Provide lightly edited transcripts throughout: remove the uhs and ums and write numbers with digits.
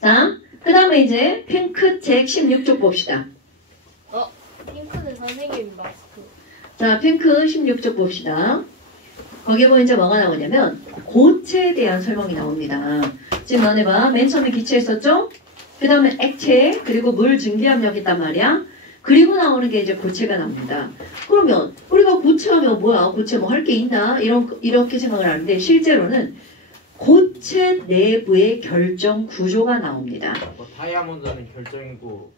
자, 그 다음에 이제 핑크책 16쪽 봅시다. 핑크는 선생님 마스크. 자, 핑크 16쪽 봅시다. 거기에 보면 이제 뭐가 나오냐면 고체에 대한 설명이 나옵니다. 지금 너네 봐. 맨 처음에 기체 했었죠? 그 다음에 액체, 그리고 물 증기압력 있단 말이야. 그리고 나오는 게 이제 고체가 나옵니다. 그러면 우리가 고체하면 뭐야? 고체 뭐 할 게 있나? 이렇게 생각을 하는데 실제로는 고체 내부의 결정 구조가 나옵니다. 뭐 다이아몬드는 결정이고.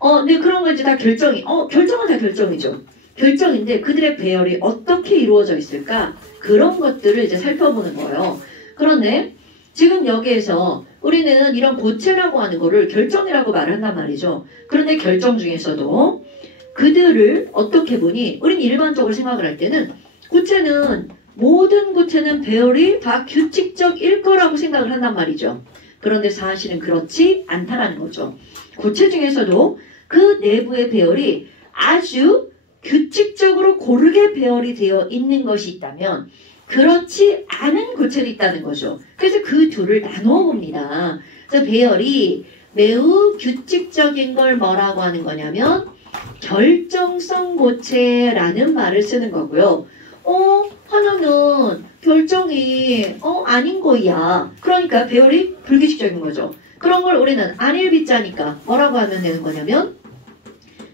근데 그런 거 이제 다 결정이. 결정은 다 결정이죠. 결정인데 그들의 배열이 어떻게 이루어져 있을까? 그런 것들을 이제 살펴보는 거예요. 그런데 지금 여기에서 우리는 이런 고체라고 하는 거를 결정이라고 말을 한단 말이죠. 그런데 결정 중에서도 그들을 어떻게 보니 우리는 일반적으로 생각을 할 때는 모든 고체는 배열이 다 규칙적일 거라고 생각을 한단 말이죠. 그런데 사실은 그렇지 않다라는 거죠. 고체 중에서도 그 내부의 배열이 아주 규칙적으로 고르게 배열이 되어 있는 것이 있다면 그렇지 않은 고체도 있다는 거죠. 그래서 그 둘을 나누어 봅니다. 그래서 배열이 매우 규칙적인 걸 뭐라고 하는 거냐면 결정성 고체라는 말을 쓰는 거고요. 하나는 결정이 아닌 거야. 그러니까 배열이 불규칙적인 거죠. 그런 걸 우리는 안일비자니까 뭐라고 하면 되는 거냐면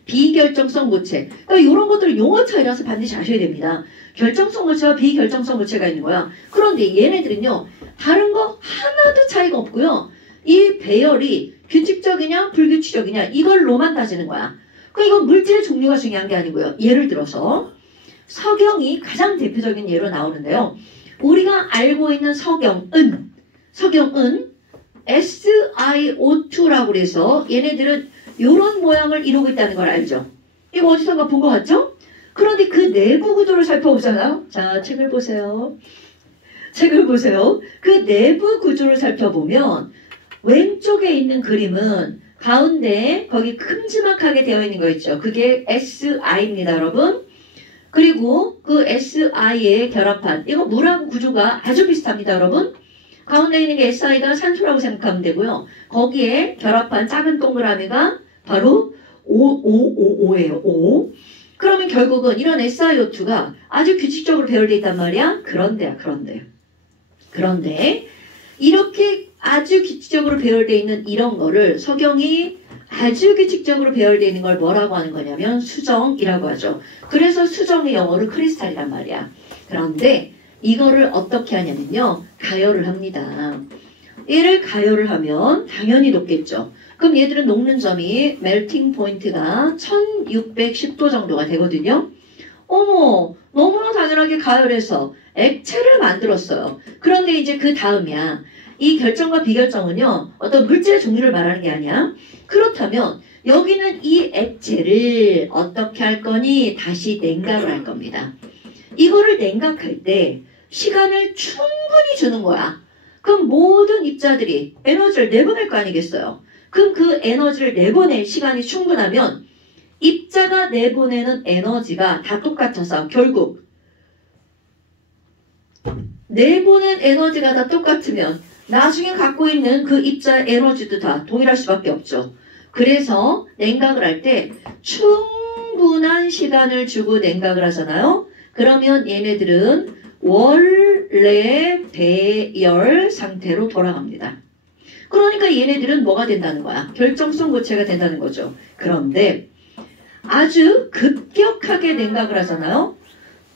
비결정성 고체. 그러니까 이런 것들은 용어 차이라서 반드시 아셔야 됩니다. 결정성 고체와 비결정성 고체가 있는 거야. 그런데 얘네들은요. 다른 거 하나도 차이가 없고요. 이 배열이 규칙적이냐 불규칙적이냐 이걸로만 따지는 거야. 그러니까 이건 물질의 종류가 중요한 게 아니고요. 예를 들어서 석영이 가장 대표적인 예로 나오는데요. 우리가 알고 있는 석영은 SiO2라고 그래서 얘네들은 이런 모양을 이루고 있다는 걸 알죠. 이거 어디선가 본 것 같죠? 그런데 그 내부 구조를 살펴보잖아요. 자, 책을 보세요. 그 내부 구조를 살펴보면 왼쪽에 있는 그림은 가운데 거기 큼지막하게 되어 있는 거 있죠. 그게 Si입니다, 여러분. 그리고 그 Si의 결합판, 이거 물하고 구조가 아주 비슷합니다, 여러분. 가운데 있는 게 Si가 산소라고 생각하면 되고요. 거기에 결합한 작은 동그라미가 바로 O555예요. O. 그러면 결국은 이런 SiO2가 아주 규칙적으로 배열되어 있단 말이야. 그런데 이렇게 아주 규칙적으로 배열되어 있는 이런 거를 석영이 아주 규칙적으로 배열되어 있는 걸 뭐라고 하는 거냐면 수정이라고 하죠. 그래서 수정의 영어로 크리스탈이란 말이야. 그런데 이거를 어떻게 하냐면요. 가열을 합니다. 얘를 가열을 하면 당연히 녹겠죠. 그럼 얘들은 녹는 점이 멜팅 포인트가 1610도 정도가 되거든요. 너무나 당연하게 가열해서 액체를 만들었어요. 그런데 이제 그 다음이야. 이 결정과 비결정은요. 어떤 물질의 종류를 말하는 게 아니야. 그렇다면 여기는 이 액체를 어떻게 할 거니? 다시 냉각을 할 겁니다. 이거를 냉각할 때 시간을 충분히 주는 거야. 그럼 모든 입자들이 에너지를 내보낼 거 아니겠어요? 그럼 그 에너지를 내보낼 시간이 충분하면 입자가 내보내는 에너지가 다 똑같아서 결국 내보낸 에너지가 다 똑같으면 나중에 갖고 있는 그 입자의 에너지도 다 동일할 수밖에 없죠. 그래서 냉각을 할 때 충분한 시간을 주고 냉각을 하잖아요. 그러면 얘네들은 원래 배열 상태로 돌아갑니다. 그러니까 얘네들은 뭐가 된다는 거야? 결정성 고체가 된다는 거죠. 그런데 아주 급격하게 냉각을 하잖아요.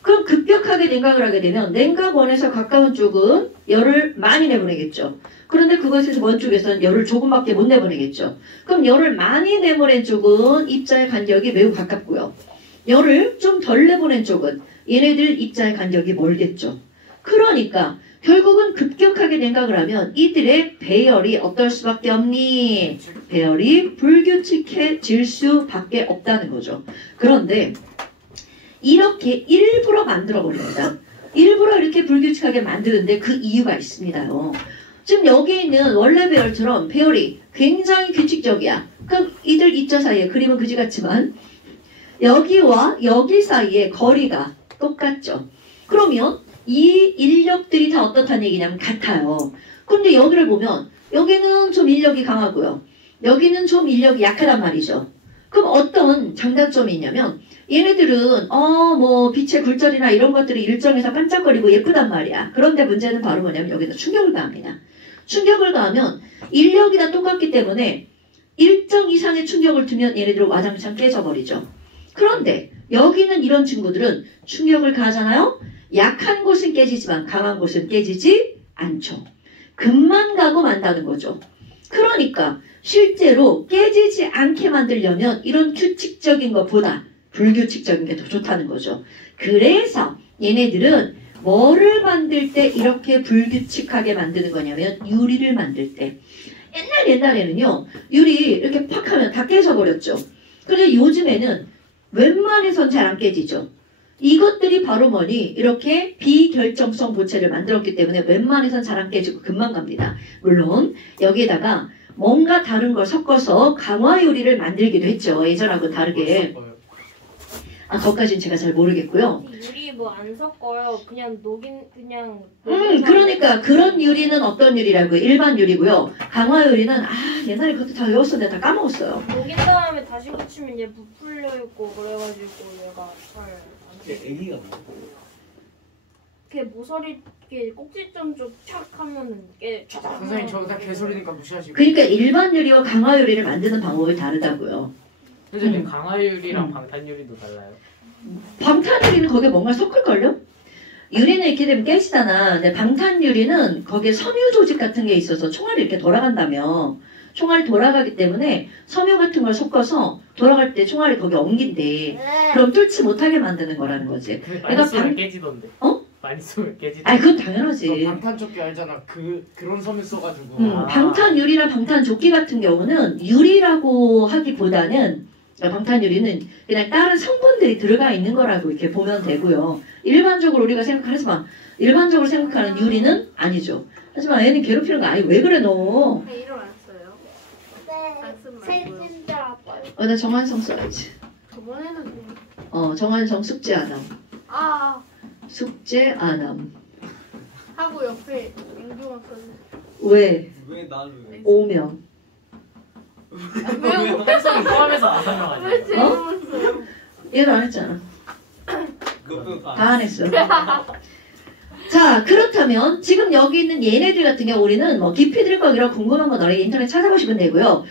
그럼 급격하게 냉각을 하게 되면 냉각원에서 가까운 쪽은 열을 많이 내보내겠죠. 그런데 그것에서 먼 쪽에서는 열을 조금밖에 못 내보내겠죠. 그럼 열을 많이 내보낸 쪽은 입자의 간격이 매우 가깝고요. 열을 좀 덜 내보낸 쪽은 얘네들 입자의 간격이 멀겠죠. 그러니까 결국은 급격하게 냉각을 하면 이들의 배열이 어떨 수밖에 없니? 배열이 불규칙해질 수밖에 없다는 거죠. 그런데 이렇게 일부러 만들어버립니다. 일부러 이렇게 불규칙하게 만드는데 그 이유가 있습니다요. 지금 여기 있는 원래 배열처럼 배열이 굉장히 규칙적이야. 그럼 이들 입자 사이에 그림은 그지 같지만 여기와 여기 사이에 거리가 똑같죠. 그러면 이 인력들이 다 어떻다는 얘기냐면 같아요. 근데 여기를 보면 여기는 좀 인력이 강하고요. 여기는 좀 인력이 약하단 말이죠. 그럼 어떤 장단점이 있냐면 얘네들은 뭐 빛의 굴절이나 이런 것들이 일정에서 반짝거리고 예쁘단 말이야. 그런데 문제는 바로 뭐냐면 여기다 충격을 가합니다. 충격을 가하면 인력이 다 똑같기 때문에 일정 이상의 충격을 두면 얘네들은 와장창 깨져버리죠. 그런데 여기는 이런 친구들은 충격을 가하잖아요. 약한 곳은 깨지지만 강한 곳은 깨지지 않죠. 금만 가고 만다는 거죠. 그러니까 실제로 깨지지 않게 만들려면 이런 규칙적인 것보다 불규칙적인 게 더 좋다는 거죠. 그래서 얘네들은 뭐를 만들 때 이렇게 불규칙하게 만드는 거냐면 유리를 만들 때. 옛날에는요. 유리 이렇게 팍 하면 다 깨져버렸죠. 그런데 요즘에는 웬만해선 잘 안 깨지죠. 이것들이 바로 뭐니? 이렇게 비결정성 보체를 만들었기 때문에 웬만해선 잘 안 깨지고 금방 갑니다. 물론 여기에다가 뭔가 다른 걸 섞어서 강화 요리를 만들기도 했죠. 예전하고 다르게. 그것까지는 제가 잘 모르겠고요. 유리 뭐 안 섞어요. 그냥 그냥. 그러니까 그런 유리는 어떤 유리라고요? 일반 유리고요. 강화 요리는 옛날에 그것도 다 외웠었는데 다 까먹었어요. 녹인 다음에 다시 붙이면 얘 부풀려 있고 그래가지고 얘가 잘 안 돼. 애기가 뭐? 이렇게 모서리 이렇게 꼭지점 쪽 착 하면은 이게 쫙. 선생님 저거 다 개소리니까 무시하시고. 그러니까 일반 유리와 강화 요리를 만드는 방법이 다르다고요. 선생님 강화유리랑 방탄유리도 달라요? 방탄유리는 거기에 뭔가 섞을걸요? 유리는 이렇게 되면 깨지잖아. 근데 방탄유리는 거기에 섬유 조직 같은 게 있어서 총알이 이렇게 돌아간다며. 총알이 돌아가기 때문에 섬유 같은 걸 섞어서 돌아갈 때 총알이 거기 엉긴대. 그럼 뚫지 못하게 만드는 거라는 거지. 근데 많이 쏘면 깨지던데. 많이 쏘면 깨지던데. 그건 당연하지. 방탄조끼 알잖아. 그런 섬유 써가지고. 방탄유리나 방탄조끼 같은 경우는 유리라고 하기보다는 방탄유리는 그냥 다른 성분들이 들어가 있는 거라고 이렇게 보면 되고요. 일반적으로 우리가 일반적으로 생각하는 유리는 아니죠. 하지만 애는 괴롭히는 거 아니 왜 그래 너? 일어났어요. 안 쓰면 세진들 아빠요. 나 정한성 써야지. 저번에는 정한성 숙제 안 함. 숙제 안 함. 하고 옆에 앵두만 썼네. 왜? 왜 나를? 오명. 한성이 포함해서 안 설명하죠. 얘도 안 했잖아. 그것도 다 안 했어. 자, 그렇다면 지금 여기 있는 얘네들 같은 경우 우리는 뭐 깊이 들거기라 궁금한 건 너네 인터넷 찾아보시면 되고요.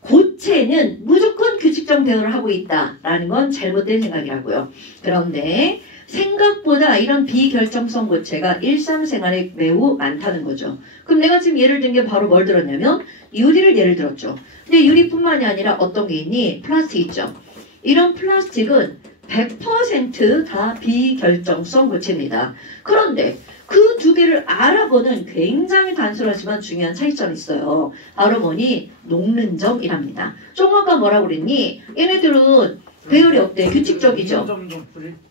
고체는 무조건 규칙적 배열을 하고 있다라는 건 잘못된 생각이라고요. 그런데 생각보다 이런 비결정성 고체가 일상생활에 매우 많다는 거죠. 그럼 내가 지금 예를 든 게 바로 뭘 들었냐면 유리를 예를 들었죠. 근데 유리뿐만이 아니라 어떤 게 있니? 플라스틱 있죠. 이런 플라스틱은 100% 다 비결정성 고체입니다. 그런데 그 두 개를 알아보는 굉장히 단순하지만 중요한 차이점이 있어요. 바로 뭐니? 녹는 점이랍니다. 좀 아까 뭐라고 그랬니? 얘네들은 배열이 어때? 규칙적이죠. 좀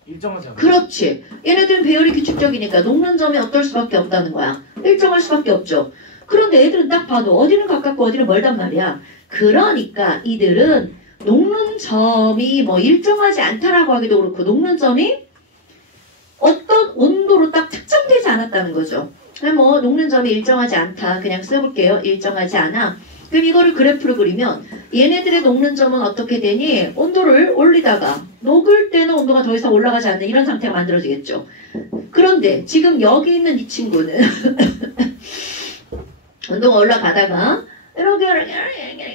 일정하지 않아? 그렇지. 얘네들은 배열이 규칙적이니까 녹는 점이 어떨 수밖에 없다는 거야. 일정할 수밖에 없죠. 그런데 애들은 딱 봐도 어디는 가깝고 어디는 멀단 말이야. 그러니까 이들은 녹는 점이 뭐 일정하지 않다라고 하기도 그렇고 녹는 점이 어떤 온도로 딱 특정되지 않았다는 거죠. 뭐 녹는 점이 일정하지 않다. 그냥 써볼게요. 일정하지 않아. 그럼 이거를 그래프로 그리면 얘네들의 녹는 점은 어떻게 되니? 온도를 올리다가 녹을 때는 온도가 더 이상 올라가지 않는 이런 상태가 만들어지겠죠. 그런데 지금 여기 있는 이 친구는 온도가 올라가다가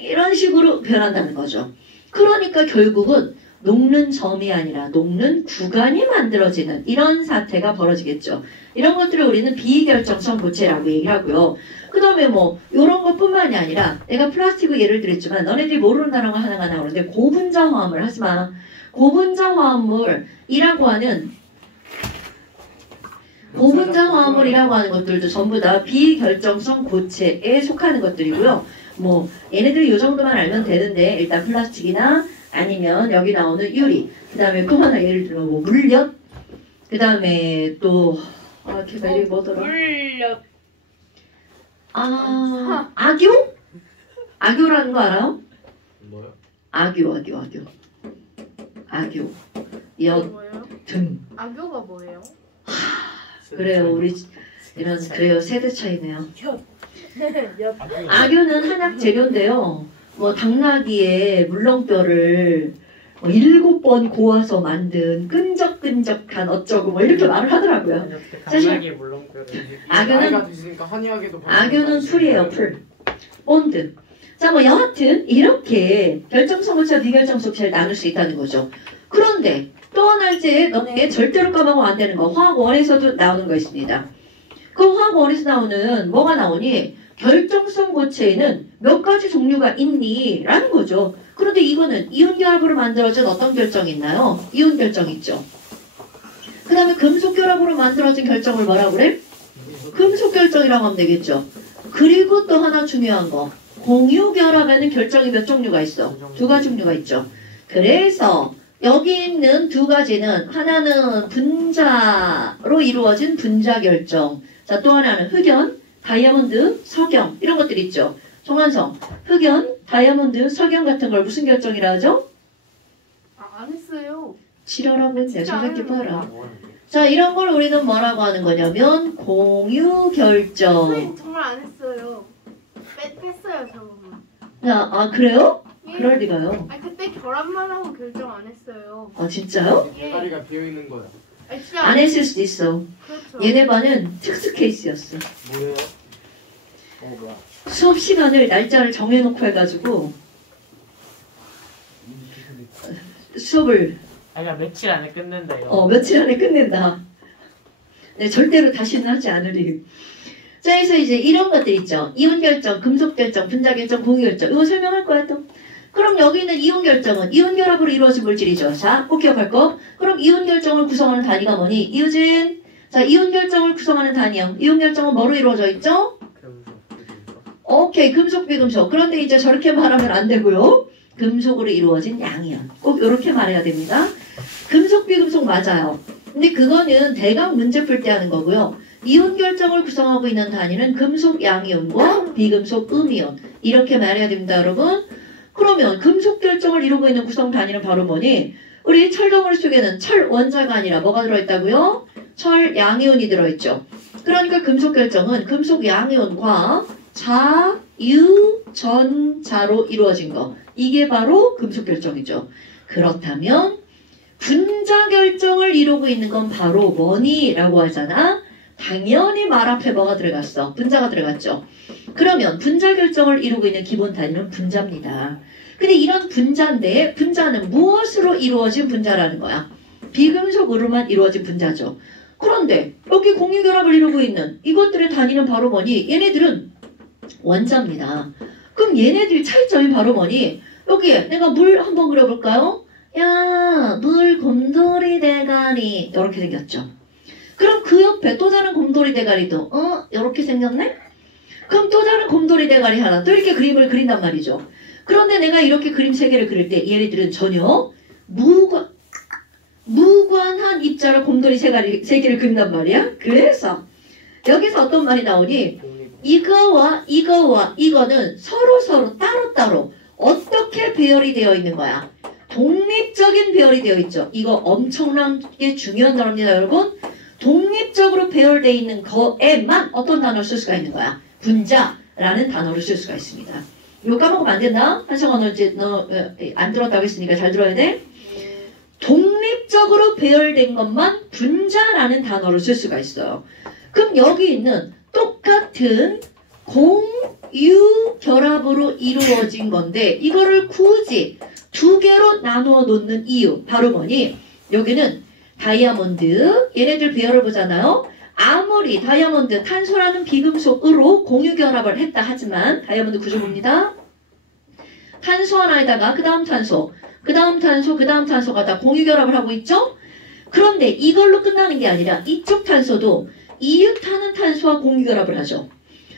이런 식으로 변한다는 거죠. 그러니까 결국은 녹는 점이 아니라 녹는 구간이 만들어지는 이런 사태가 벌어지겠죠. 이런 것들을 우리는 비결정성 고체라고 얘기를 하고요. 그 다음에 뭐 이런 것뿐만이 아니라 내가 플라스틱을 예를 들었지만 너네들이 모르는 단어가 하나가 나오는데 고분자 화합물 하지마. 고분자 화합물이라고 하는 고분자 화합물이라고 하는 것들도 전부 다 비결정성 고체에 속하는 것들이고요. 뭐 얘네들이 이 정도만 알면 되는데 일단 플라스틱이나 아니면 여기 나오는 유리, 그 다음에 또 하나 예를 들면 뭐 물엿, 그 다음에 또 걔가 이름이 뭐더라? 물엿. 악교? 악교라는 거 알아요? 뭐요? 악교. 엿, 뭐예요? 등. 악교가 뭐예요? 그래요, 우리 이런 그래요 세대 차이네요. 악유는 한약 재료인데요. 뭐 당나귀의 물렁뼈를 뭐 7번 고아서 만든 끈적끈적한 어쩌고 뭐 이렇게 말을 하더라고요. 아니, 어떻게 사실- 강하게 물렁뼈를 나이가 드시니까 한의학에도 악유는 술이에요, 풀. 본드. 자, 뭐 여하튼 이렇게 결정성 호치와 비결정성 호치를 나눌 수 있다는 거죠. 그런데 또 하나 이제 너네 절대로 까먹으면 안 되는 거 화학원에서도 나오는 거 있습니다. 그 화학원에서 나오는 뭐가 나오니? 결정성 고체에는 몇 가지 종류가 있니? 라는 거죠. 그런데 이거는 이온결합으로 만들어진 어떤 결정이 있나요? 이온결정 있죠. 그 다음에 금속결합으로 만들어진 결정을 뭐라고 그래? 금속결정이라고 하면 되겠죠. 그리고 또 하나 중요한 거. 공유결합에는 결정이 몇 종류가 있어? 2가지 종류가 있죠. 그래서 여기 있는 2가지는 하나는 분자로 이루어진 분자결정. 자, 또 하나는 흑연, 다이아몬드, 석영 이런 것들 있죠. 송환성, 흑연, 다이아몬드, 석영 같은 걸 무슨 결정이라 하죠? 안 했어요. 지랄하고 있네. 진짜 저새끼 안 봐라. 자, 이런 걸 우리는 뭐라고 하는 거냐면 공유결정. 선생님 정말 안 했어요. 뺐어요 저번만. 아, 그래요? 예. 그럴 리가요. 아니 그때 결합만 하고 결정 안 했어요. 아, 진짜요? 대가리가 비어 있는 거야. 아니 진짜 안 했을 수도 있어. 그렇죠. 얘네 반은 특수 케이스였어. 뭐예요? 뭐야? 수업 시간을 날짜를 정해놓고 해가지고 수업을 아니야 며칠 안에 끝낸다 이거. 며칠 안에 끝낸다. 네, 절대로 다시는 하지 않으리. 자, 그래서 이제 이런 것들 있죠. 이온 결정, 금속 결정, 분자 결정, 공유 결정. 이거 설명할 거야 또. 그럼 여기 있는 이온 결정은 이온 결합으로 이루어진 물질이죠. 자, 꼭 기억할 거. 그럼 이온 결정을 구성하는 단위가 뭐니? 이유진. 자, 이온 결정을 구성하는 단위요. 이온 결정은 뭐로 이루어져 있죠? 오케이, 금속, 비금속. 그런데 이제 저렇게 말하면 안 되고요. 금속으로 이루어진 양이온. 꼭 이렇게 말해야 됩니다. 금속, 비금속 맞아요. 근데 그거는 대강 문제 풀 때 하는 거고요. 이온 결정을 구성하고 있는 단위는 금속 양이온과 비금속 음이온. 이렇게 말해야 됩니다, 여러분. 그러면 금속 결정을 이루고 있는 구성 단위는 바로 뭐니? 우리 철덩어리 속에는 철 원자가 아니라 뭐가 들어있다고요? 철 양이온이 들어있죠. 그러니까 금속 결정은 금속 양이온과 자유전자로 이루어진 거. 이게 바로 금속 결정이죠. 그렇다면 분자 결정을 이루고 있는 건 바로 뭐니? 라고 하잖아. 당연히 말 앞에 뭐가 들어갔어? 분자가 들어갔죠. 그러면 분자 결정을 이루고 있는 기본 단위는 분자입니다. 근데 이런 분자인데 분자는 무엇으로 이루어진 분자라는 거야? 비금속으로만 이루어진 분자죠. 그런데 여기 공유결합을 이루고 있는 이것들의 단위는 바로 뭐니? 얘네들은 원자입니다. 그럼 얘네들 차이점이 바로 뭐니? 여기에 내가 물 한번 그려볼까요? 야, 물 곰돌이 대가리 이렇게 생겼죠. 그럼 그 옆에 또 다른 곰돌이 대가리도 이렇게 생겼네? 그럼 또 다른 곰돌이 대가리 하나 또 이렇게 그림을 그린단 말이죠. 그런데 내가 이렇게 그림 3개를 그릴 때 얘네들은 전혀 무관한 입자로 곰돌이 3개를 그린단 말이야. 그래서 여기서 어떤 말이 나오니? 이거와 이거는 서로 따로따로 어떻게 배열이 되어 있는 거야? 독립적인 배열이 되어 있죠. 이거 엄청나게 중요한 단어입니다, 여러분. 독립적으로 배열되어 있는 거에만 어떤 단어를 쓸 수가 있는 거야? 분자라는 단어를 쓸 수가 있습니다. 이거 까먹으면 안 된다? 한성아, 너 이제 안 들었다고 했으니까 잘 들어야 돼. 독립적으로 배열된 것만 분자라는 단어를 쓸 수가 있어요. 그럼 여기 있는 똑같은 공유 결합으로 이루어진 건데 이거를 굳이 2개로 나누어 놓는 이유 바로 뭐니? 여기는 다이아몬드 얘네들 배열을 보잖아요. 아무리 다이아몬드 탄소라는 비금속으로 공유 결합을 했다 하지만 다이아몬드 구조물입니다. 탄소 하나에다가 그 다음 탄소 그 다음 탄소가 다 공유 결합을 하고 있죠. 그런데 이걸로 끝나는 게 아니라 이쪽 탄소도 이웃하는 탄소와 공유 결합을 하죠.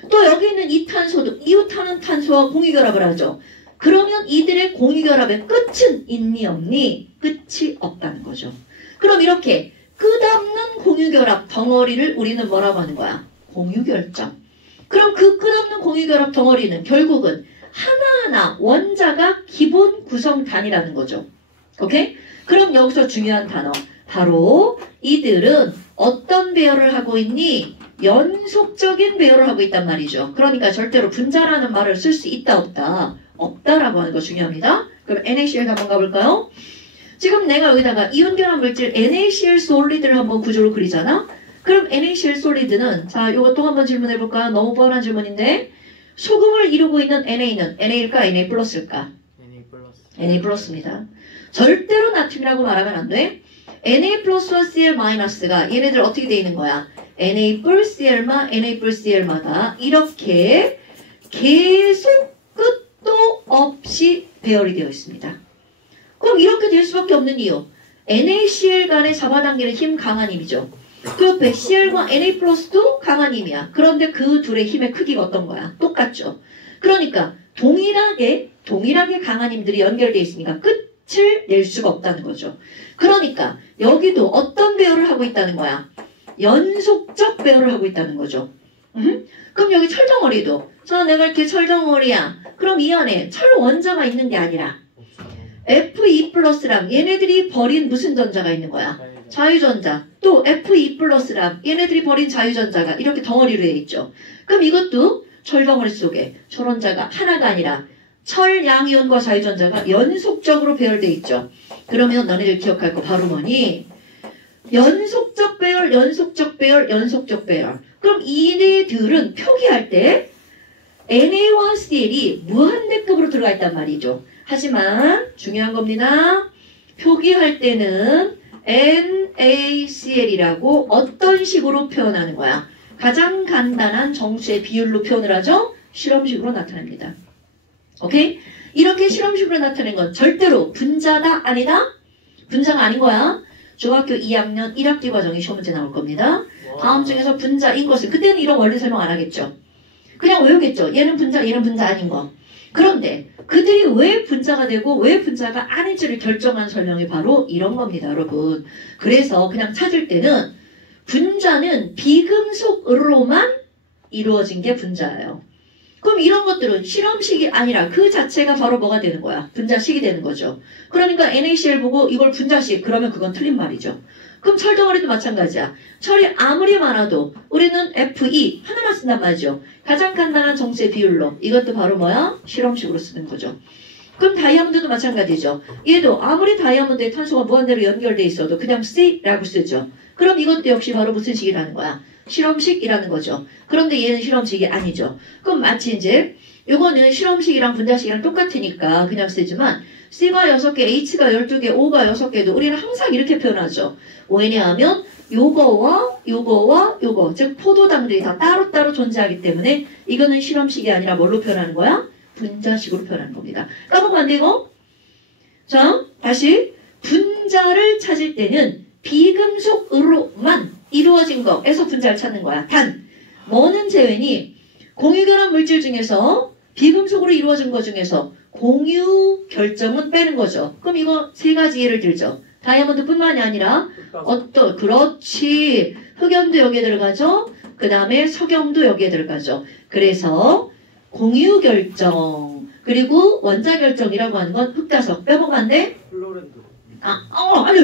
또 여기 있는 이 탄소도 이웃하는 탄소와 공유 결합을 하죠. 그러면 이들의 공유 결합의 끝은 있니 없니? 끝이 없다는 거죠. 그럼 이렇게 끝없는 공유 결합 덩어리를 우리는 뭐라고 하는 거야? 공유 결정. 그럼 그 끝없는 공유 결합 덩어리는 결국은 하나하나 원자가 기본 구성 단위라는 거죠. 오케이? 그럼 여기서 중요한 단어 바로 이들은 어떤 배열을 하고 있니? 연속적인 배열을 하고 있단 말이죠. 그러니까 절대로 분자라는 말을 쓸 수 있다 없다. 없다라고 하는 거 중요합니다. 그럼 NaCl 한번 가볼까요? 지금 내가 여기다가 이온결합 물질 NaCl 솔리드를 한번 구조로 그리잖아? 그럼 NaCl 솔리드는 자 이것도 한번 질문해볼까요? 너무 뻔한 질문인데 소금을 이루고 있는 Na는 Na일까 Na 플러스일까? NA 플러스. Na 플러스입니다. 절대로 나트륨이라고 말하면 안 돼. Na 플러스와 Cl 마이너스가 얘네들 어떻게 돼 있는 거야? Na 뿔 Cl마 Na 뿔 Cl마다 이렇게 계속 끝도 없이 배열이 되어 있습니다. 그럼 이렇게 될 수밖에 없는 이유. NaCl 간에 잡아당기는 힘 강한 힘이죠. 그 BCl과 Na 플러스도 강한 힘이야. 그런데 그 둘의 힘의 크기가 어떤 거야? 똑같죠. 그러니까 동일하게 강한 힘들이 연결되어 있으니까 끝을 낼 수가 없다는 거죠. 그러니까 여기도 어떤 배열을 하고 있다는 거야? 연속적 배열을 하고 있다는 거죠. 그럼 여기 철덩어리도 자 내가 이렇게 철덩어리야. 그럼 이 안에 철 원자가 있는 게 아니라 Fe 플러스랑 얘네들이 버린 무슨 전자가 있는 거야? 자유전자. 또 Fe 플러스랑 얘네들이 버린 자유전자가 이렇게 덩어리로 되어 있죠. 그럼 이것도 철덩어리 속에 철원자가 하나가 아니라 철 양이온과 자유전자가 연속적으로 배열되어 있죠. 그러면 너네들 기억할 거 바로 뭐니? 연속적 배열, 연속적 배열, 연속적 배열. 그럼 이네들은 표기할 때 Na와 Cl이 무한대급으로 들어가 있단 말이죠. 하지만 중요한 겁니다. 표기할 때는 NaCl이라고 어떤 식으로 표현하는 거야? 가장 간단한 정수의 비율로 표현을 하죠? 실험식으로 나타냅니다. 오케이? 이렇게 실험식으로 나타낸 건 절대로 분자다? 아니다? 분자가 아닌 거야. 중학교 2학년 1학기 과정에 시험 문제 나올 겁니다. 다음 중에서 분자인 것을 그때는 이런 원리 설명 안 하겠죠. 그냥 외우겠죠. 얘는 분자, 얘는 분자 아닌 거. 그런데 그들이 왜 분자가 되고 왜 분자가 아닌지를 결정한 설명이 바로 이런 겁니다, 여러분. 그래서 그냥 찾을 때는 분자는 비금속으로만 이루어진 게 분자예요. 그럼 이런 것들은 실험식이 아니라 그 자체가 바로 뭐가 되는 거야? 분자식이 되는 거죠. 그러니까 NaCl 보고 이걸 분자식 그러면 그건 틀린 말이죠. 그럼 철덩어리도 마찬가지야. 철이 아무리 많아도 우리는 Fe 하나만 쓴단 말이죠. 가장 간단한 정수의 비율로. 이것도 바로 뭐야? 실험식으로 쓰는 거죠. 그럼 다이아몬드도 마찬가지죠. 얘도 아무리 다이아몬드의 탄소가 무한대로 연결돼 있어도 그냥 C라고 쓰죠. 그럼 이것도 역시 바로 무슨 식이라는 거야? 실험식이라는 거죠. 그런데 얘는 실험식이 아니죠. 그럼 마치 이제 요거는 실험식이랑 분자식이랑 똑같으니까 그냥 쓰지만 C가 6개, H가 12개, O가 6개도 우리는 항상 이렇게 표현하죠. 왜냐하면 요거와 요거와 요거 즉 포도당들이 다 따로따로 존재하기 때문에 이거는 실험식이 아니라 뭘로 표현하는 거야? 분자식으로 표현하는 겁니다. 까먹으면 안 되고 자 다시 분자를 찾을 때는 비금속으로만 이루어진 거에서 분자를 찾는 거야. 단 뭐는 제외니 공유결합 물질 중에서 비금속으로 이루어진 것 중에서 공유 결정은 빼는 거죠. 그럼 이거 세 가지 예를 들죠. 다이아몬드뿐만이 아니라 그렇지 흑연도 여기에 들어가죠. 그 다음에 석영도 여기에 들어가죠. 그래서 공유 결정 그리고 원자 결정이라고 하는 건 흑자석 빼먹으면 안 돼? 플로렌도. 아니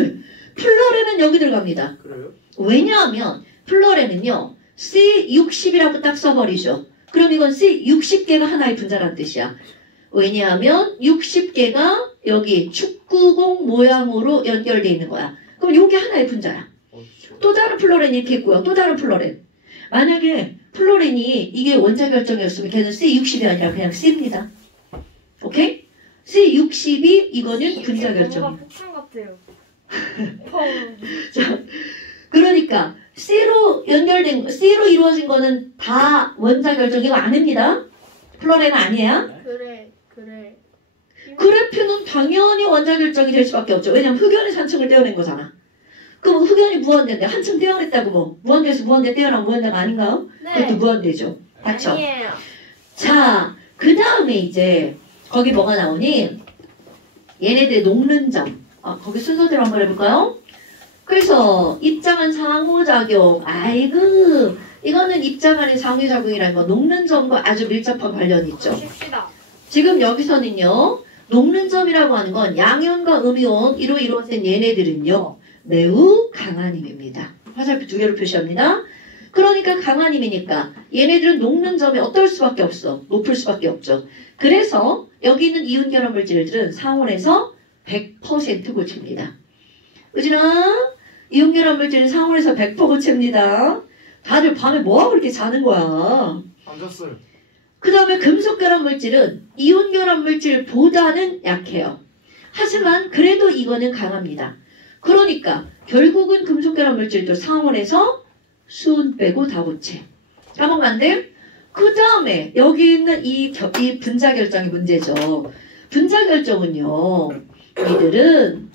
플로렌은 여기 들어갑니다. 그래요? 왜냐하면 플로렌은요 C60이라고 딱 써버리죠. 그럼 이건 C60개가 하나의 분자란 뜻이야. 왜냐하면 60개가 여기 축구공 모양으로 연결되어 있는 거야. 그럼 이게 하나의 분자야. 또 다른 플로렌이 이렇게 있고요. 또 다른 플로렌. 만약에 플로렌이 이게 원자 결정이었으면 걔는 C60이 아니라 그냥 C입니다. 오케이? C60이 이거는 분자 결정. 뭔가 폭탄 같아요. 자, 그러니까 C로 C로 이루어진 거는 다 원자 결정이고 아닙니다. 플로렌은 아니야. 그래. 그래프는 당연히 원자 결정이 될 수밖에 없죠. 왜냐면 흑연이 산층을 떼어낸 거잖아. 그럼 흑연이 무한대인데 한층 떼어냈다고 뭐 무한대에서 무한대 떼어난 무한대가 아닌가요? 네. 그것도 무한대죠. 맞죠? 아니에요. 자, 그 다음에 이제 거기 뭐가 나오니? 얘네들의 녹는 점. 거기 순서대로 한번 해볼까요? 그래서 입장은 상호작용. 아이고 이거는 입장 안의 상호작용이라는 거 녹는 점과 아주 밀접한 관련이 있죠. 쉽시다. 지금 여기서는요. 녹는 점이라고 하는 건 양이온과 음이온으로 이루어진 얘네들은요. 매우 강한 힘입니다. 화살표 2개로 표시합니다. 그러니까 강한 힘이니까 얘네들은 녹는 점이 어떨 수밖에 없어. 높을 수밖에 없죠. 그래서 여기 있는 이온 결합 물질들은 상온에서 100% 고체입니다. 의진아, 이온 결합 물질은 상온에서 100% 고체입니다. 다들 밤에 뭐하고 이렇게 자는 거야? 안 잤어요. 그 다음에 금속 결합 물질은 이온 결합 물질보다는 약해요. 하지만 그래도 이거는 강합니다. 그러니까 결국은 금속 결합 물질도 상온에서 수은 빼고 다 고체. 까먹으면 안 돼요? 그 다음에 여기 있는 이 분자 결정이 문제죠. 분자 결정은요. 이들은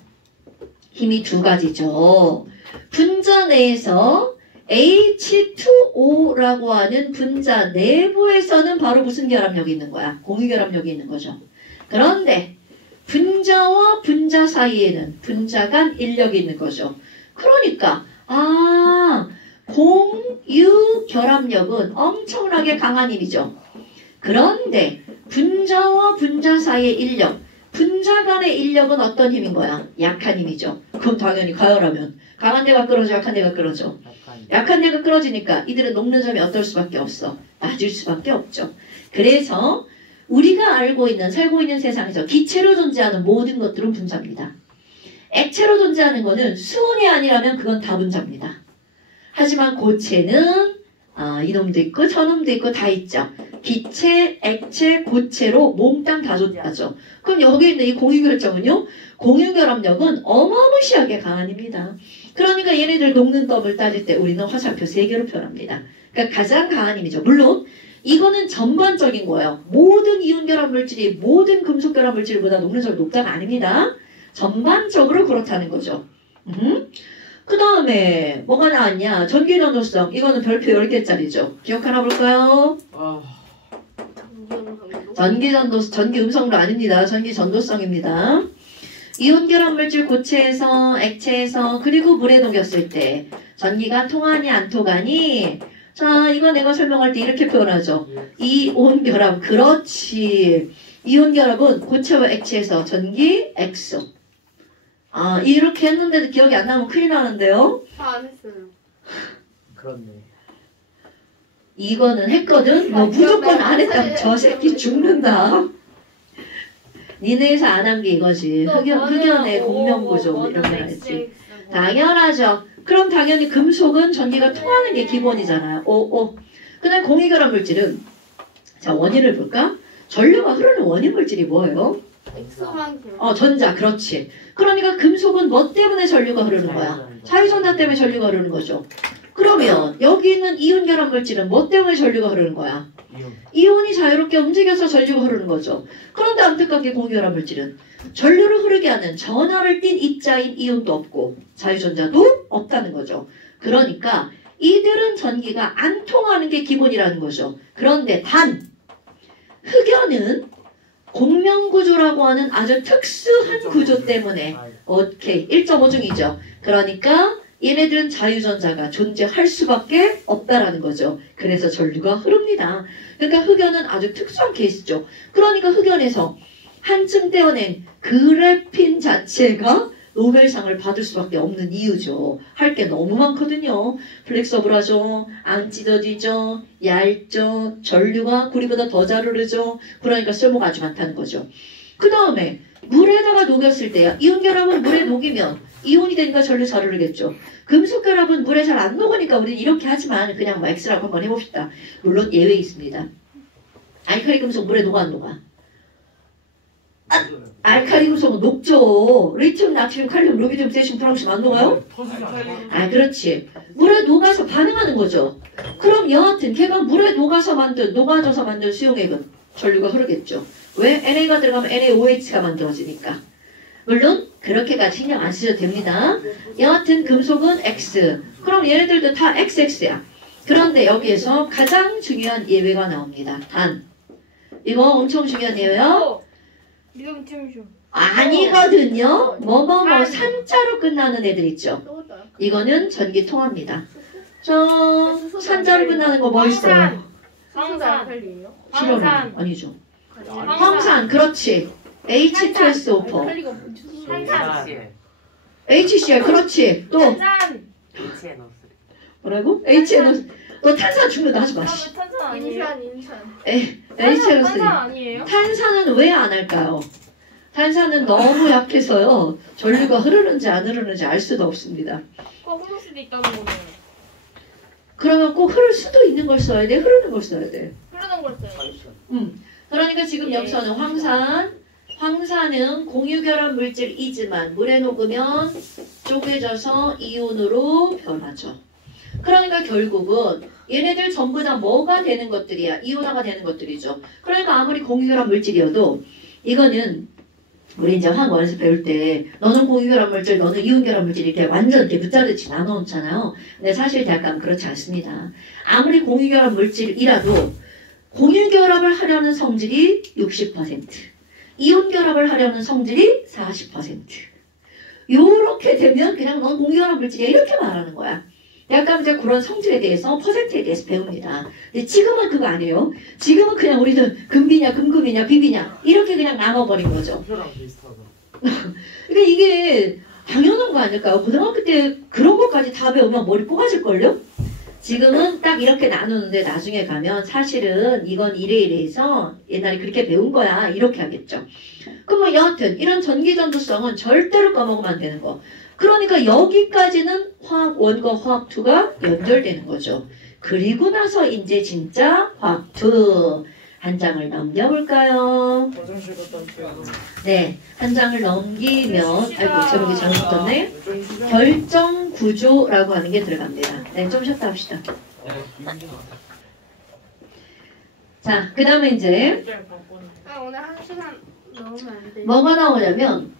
힘이 두 가지죠. 분자 내에서 H2O라고 하는 분자 내부에서는 바로 무슨 결합력이 있는 거야? 공유 결합력이 있는 거죠. 그런데 분자와 분자 사이에는 분자 간 인력이 있는 거죠. 그러니까 공유 결합력은 엄청나게 강한 힘이죠. 그런데 분자와 분자 사이의 인력, 분자 간의 인력은 어떤 힘인 거야? 약한 힘이죠. 그럼 당연히 가열하면 강한 데가 끌어져, 약한 데가 끌어져. 약한 데가 끌어지니까 이들은 녹는 점이 어떨 수밖에 없어. 낮을 수밖에 없죠. 그래서 우리가 알고 있는, 살고 있는 세상에서 기체로 존재하는 모든 것들은 분자입니다. 액체로 존재하는 거는 수온이 아니라면 그건 다 분자입니다. 하지만 고체는 이놈도 있고 저놈도 있고 다 있죠. 기체, 액체, 고체로 몽땅 다 존재하죠. 그럼 여기 있는 이 공유결정은요. 공유결합력은 어마무시하게 강한 힘입니다. 그러니까 얘네들 녹는 덤을 따질 때 우리는 화살표 3개로 표현합니다. 그러니까 가장 강한 힘이죠. 물론 이거는 전반적인 거예요. 모든 이온결합 물질이 모든 금속결합 물질보다 녹는 점이 높다가 아닙니다. 전반적으로 그렇다는 거죠. 그 다음에 뭐가 나왔냐? 전기전도성. 이거는 별표 10개짜리죠. 기억하나 볼까요? 전기전도성, 전기음성도 아닙니다. 전기전도성입니다. 이온결합 물질 고체에서, 액체에서, 그리고 물에 녹였을 때 전기가 통하니 안 통하니? 자, 이거 내가 설명할 때 이렇게 표현하죠. 이온결합, 그렇지. 이온결합은 고체와 액체에서 전기, X. 이렇게 했는데도 기억이 안 나면 큰일 나는데요. 안 했어요. 그렇네. 이거는 했거든. 너 무조건 안 했다면 저 새끼 죽는다. 니네에서 안 한 게 이거지. 흑연의 공명구조 뭐 이런 거 했지. 당연하죠. 그럼 당연히 금속은 전기가 통하는 게 기본이잖아요. 그 다음에 공유결합 물질은 자 원인을 볼까? 전류가 흐르는 원인 물질이 뭐예요? 전자. 그렇지. 그러니까 금속은 뭐 때문에 전류가 흐르는 거야? 자유전자 때문에 전류가 흐르는 거죠. 그러면 여기 있는 이온 결합 물질은 뭐 때문에 전류가 흐르는 거야? 이온이 자유롭게 움직여서 전류가 흐르는 거죠. 그런데 안타깝게 공유결합 물질은 전류를 흐르게 하는 전하를 띤 입자인 이온도 없고 자유전자도 없다는 거죠. 그러니까 이들은 전기가 안 통하는 게 기본이라는 거죠. 그런데 단 흑연은 공명구조라고 하는 아주 특수한 구조 때문에 오케이 1.5중이죠. 그러니까 얘네들은 자유전자가 존재할 수밖에 없다라는 거죠. 그래서 전류가 흐릅니다. 그러니까 흑연은 아주 특수한 케이스죠. 그러니까 흑연에서 한층 떼어낸 그래핀 자체가 노벨상을 받을 수밖에 없는 이유죠. 할 게 너무 많거든요. 플렉서블하죠. 안 찢어지죠. 얇죠. 전류가 구리보다 더 잘 흐르죠. 그러니까 쓸모가 아주 많다는 거죠. 그 다음에 물에다가 녹였을 때요. 이온결합은 물에 녹이면 이온이 되니까 전류 잘 흐르겠죠. 금속결합은 물에 잘 안 녹으니까 우리는 이렇게 하지만 그냥 뭐 X라고 한번 해봅시다. 물론 예외 있습니다. 알칼리 금속 물에 녹아 안 녹아? 알칼리 금속은 녹죠. 리튬, 나트륨, 칼륨, 루비디움, 세슘, 프랑시움 안 녹아요? 그렇지. 물에 녹아서 반응하는 거죠. 그럼 여하튼 걔가 물에 녹아져서 만든 수용액은 전류가 흐르겠죠. 왜? NA가 들어가면 NaOH가 만들어지니까. 물론 그렇게까지 신경 안 쓰셔도 됩니다. 여하튼 금속은 X. 그럼 얘네들도 다 XX야. 그런데 여기에서 가장 중요한 예외가 나옵니다. 단. 이거 엄청 중요한 예외요. 아니거든요. 산자로 끝나는 애들 있죠. 이거는 전기 통합니다. 산자로 끝나는 거 뭐 있어요? 황산. 아니죠. 황산. 그렇지. H2SO4. HCl. 그렇지. 또 뭐라고? HNO. 너 탄산 중요도 하지 마. 아, 왜 탄산 아니에요? 인산. NaCl3. 탄산 아니에요? 탄산은 왜 안 할까요? 탄산은 너무 약해서요. 전류가 흐르는지 안 흐르는지 알 수도 없습니다. 꼭 흐를 수도 있다는 거네요. 그러면 꼭 흐를 수도 있는 걸 써야 돼? 흐르는 걸 써야 돼? 흐르는 걸 써요. 그러니까 지금 예. 여기서는 황산은 공유결합 물질이지만 물에 녹으면 쪼개져서 이온으로 변하죠. 그러니까 결국은 얘네들 전부 다 뭐가 되는 것들이야? 이온화가 되는 것들이죠. 그러니까 아무리 공유결합 물질이어도 이거는 우리 이제 화학 원에서 배울 때 너는 공유결합 물질, 너는 이온결합 물질 이렇게 완전 이렇게 붙자듯이 나눠놓잖아요. 근데 사실 대학가는 그렇지 않습니다. 아무리 공유결합 물질이라도 공유결합을 하려는 성질이 60%, 이온결합을 하려는 성질이 40%. 요렇게 되면 그냥 넌 공유결합 물질이야 이렇게 말하는 거야. 약간 이제 그런 성질에 대해서 퍼센트에 대해서 배웁니다. 근데 지금은 그거 아니에요. 지금은 그냥 우리는 금비냐 금금이냐 비비냐 이렇게 그냥 나눠버린 거죠. 표랑 비슷하다. 그러니까 이게 당연한 거 아닐까요? 고등학교 때 그런 것까지 다 배우면 머리 뽑아질걸요? 지금은 딱 이렇게 나누는데 나중에 가면 사실은 이건 이래 이래해서 옛날에 그렇게 배운 거야 이렇게 하겠죠. 그럼 뭐 여하튼 이런 전기전도성은 절대로 까먹으면 안 되는 거. 그러니까 여기까지는 화학 1과 화학 2가 연결되는 거죠. 그리고 나서 이제 진짜 화학 2 한 장을 넘겨볼까요? 화장실 갔다 올게요. 네, 한 장을 넘기면 아이고 제목이 잘못 붙었네. 좀 쉬자. 결정 구조라고 하는 게 들어갑니다. 네, 좀 쉬었다 합시다. 자, 그 다음에 이제 아, 오늘 1시간 넘으면 안 돼. 뭐가 나오냐면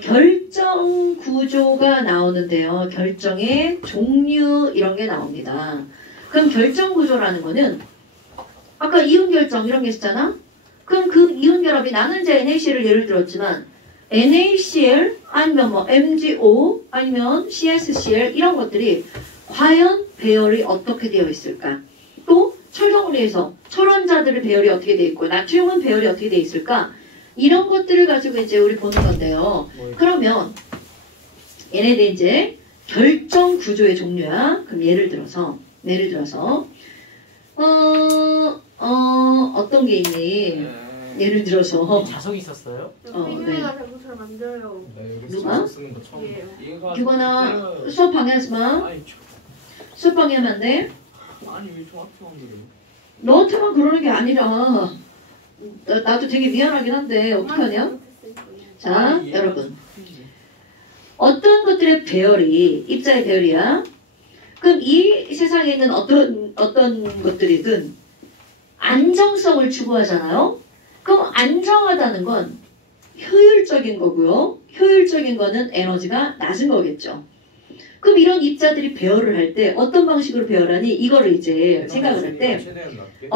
결정 구조가 나오는데요. 결정의 종류 이런 게 나옵니다. 그럼 결정 구조라는 거는 아까 이온 결정 이런 게 있었잖아. 그럼 그 이온 결합이 나는 이제 NaCl을 예를 들었지만 NaCl 아니면 뭐 MgO 아니면 CsCl 이런 것들이 과연 배열이 어떻게 되어 있을까? 또 철경을 위해서 철원자들의 배열이 어떻게 되어 있고 나트륨은 배열이 어떻게 되어 있을까? 이런 것들을 가지고 이제 우리 보는 건데요. 그러면 얘네들 이제 결정 구조의 종류야. 그럼 예를 들어서 어떤 게 있니? 예를 들어서 자석이 있었어요? 삐님이가 자꾸 잘 만들어요. 누가? 쓰는 거 처음. 예. 규건아 수업 방해하지 마. 아니 수업 방해하면 안 돼. 아니 왜 저한테 만들어요? 너한테만 그러는 게 아니라 나도 되게 미안하긴 한데 어떡하냐? 자, 여러분. 어떤 것들의 배열이 입자의 배열이야. 그럼 이 세상에 있는 어떤 것들이든 안정성을 추구하잖아요. 그럼 안정하다는 건 효율적인 거고요. 효율적인 거는 에너지가 낮은 거겠죠. 그럼 이런 입자들이 배열을 할 때 어떤 방식으로 배열하니? 이거를 이제 생각을 할 때 최대한 낮게.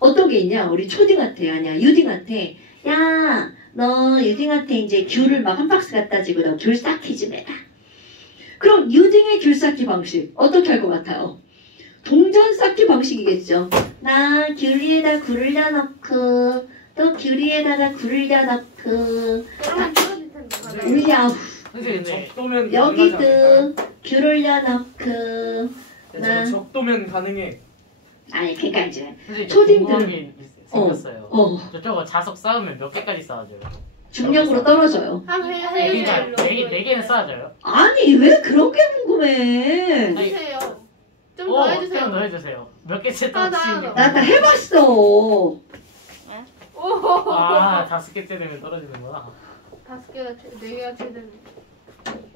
어떤 게 있냐? 우리 초딩한테 아니야 유딩한테 야 너 유딩한테 이제 귤을 막 한 박스 갖다 주고 너 귤 쌓기 좀 해라. 그럼 유딩의 귤 쌓기 방식 어떻게 할 것 같아요? 동전 쌓기 방식이겠죠. 나 귤 위에다 굴을 넣고 또 귤 위에다가 굴을 넣고 그러면 떨어질 텐데. 선생님. 우야 선생님 적도면 여기도 귤을 넣고 나- 적도면 가능해. 아니 그러니까 이제 선생님 초딩들은- 궁금한 게 생겼어요. 어 저쪽은 자석 쌓으면 몇 개까지 쌓아줘요? 중력으로 떨어져요. 한 네 회, 개가 네 개는 쌓아줘요? 아니 왜 그렇게 궁금해? 해주세요. 좀 더 해주세요. 좀 더 해주세요. 몇 개째 하나, 떨어지는 나 다 해봤어. 오, 아 5개째 되면 떨어지는구나. 5개가, 4개가 최대는.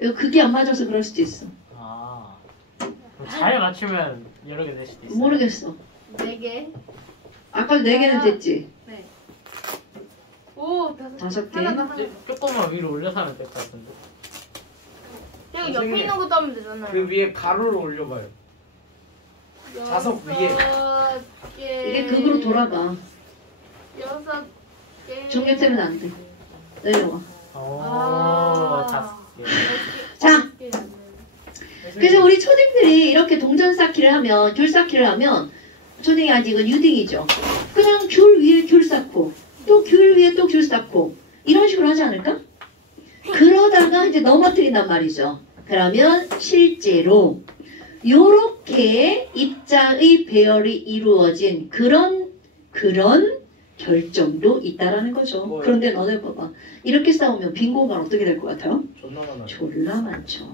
이거 그게 안 맞아서 그럴 수도 있어. 아 그럼 잘 맞추면 여러 개 될 수도 있어요. 모르겠어. 4개. 아까 4개는 됐지. 오, 5개. 하나. 조금만 위로 올려서 하면 될 것 같은데. 그냥 옆에 있는 것도 하면 되잖아요. 그 위에 가루를 올려봐요. 자석 위에. 6개. 이게 극으로 돌아가. 6개. 중력되면 안 돼. 내려와. 아. 5개. 자, 그래서 우리 초딩들이 이렇게 동전 쌓기를 하면, 귤 쌓기를 하면, 초딩이 아직은 유딩이죠. 그냥 귤 위에 귤 쌓고, 또 귤 위에 또 귤 쌓고, 이런 식으로 하지 않을까? 그러다가 이제 넘어뜨린단 말이죠. 그러면 실제로 요렇게 입자의 배열이 이루어진 그런 결정도 있다라는 거죠. 뭐예요? 그런데 너네 봐봐. 이렇게 싸우면 빈 공간 어떻게 될 것 같아요? 존나 많아. 졸라 많죠.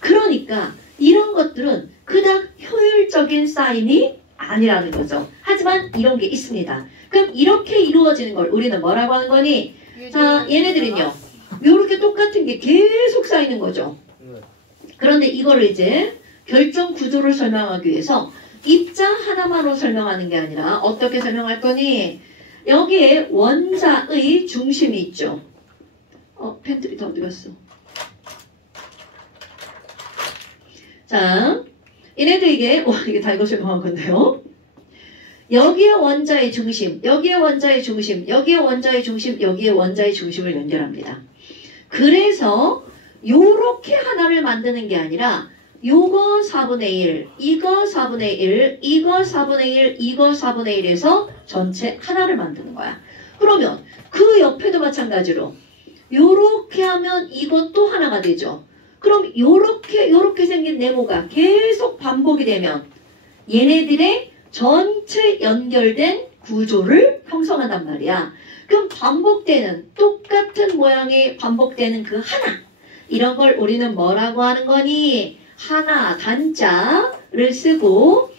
그러니까 이런 것들은 그닥 효율적인 사인이 아니라는 거죠. 하지만 이런 게 있습니다. 그럼 이렇게 이루어지는 걸 우리는 뭐라고 하는 거니? 자, 얘네들은요. 요렇게 똑같은 게 계속 쌓이는 거죠. 네. 그런데 이거를 이제 결정 구조를 설명하기 위해서 입자 하나만으로 설명하는 게 아니라 어떻게 설명할 거니? 여기에 원자의 중심이 있죠. 펜들이 다 어디 갔어? 자, 얘네들에게 이게 다 이거 설명한 건데요. 여기에 원자의 중심, 여기에 원자의 중심, 여기에 원자의 중심, 여기에 원자의 중심을 연결합니다. 그래서 요렇게 하나를 만드는 게 아니라 요거 4분의 1, 이거 4분의 1, 이거 4분의 1, 이거 4분의 1에서 전체 하나를 만드는 거야. 그러면 그 옆에도 마찬가지로 요렇게 하면 이것도 하나가 되죠. 그럼 요렇게 생긴 네모가 계속 반복이 되면 얘네들의 전체 연결된 구조를 형성한단 말이야. 그럼 반복되는 똑같은 모양이 반복되는 그 하나, 이런 걸 우리는 뭐라고 하는 거니? 하나 단자를 쓰고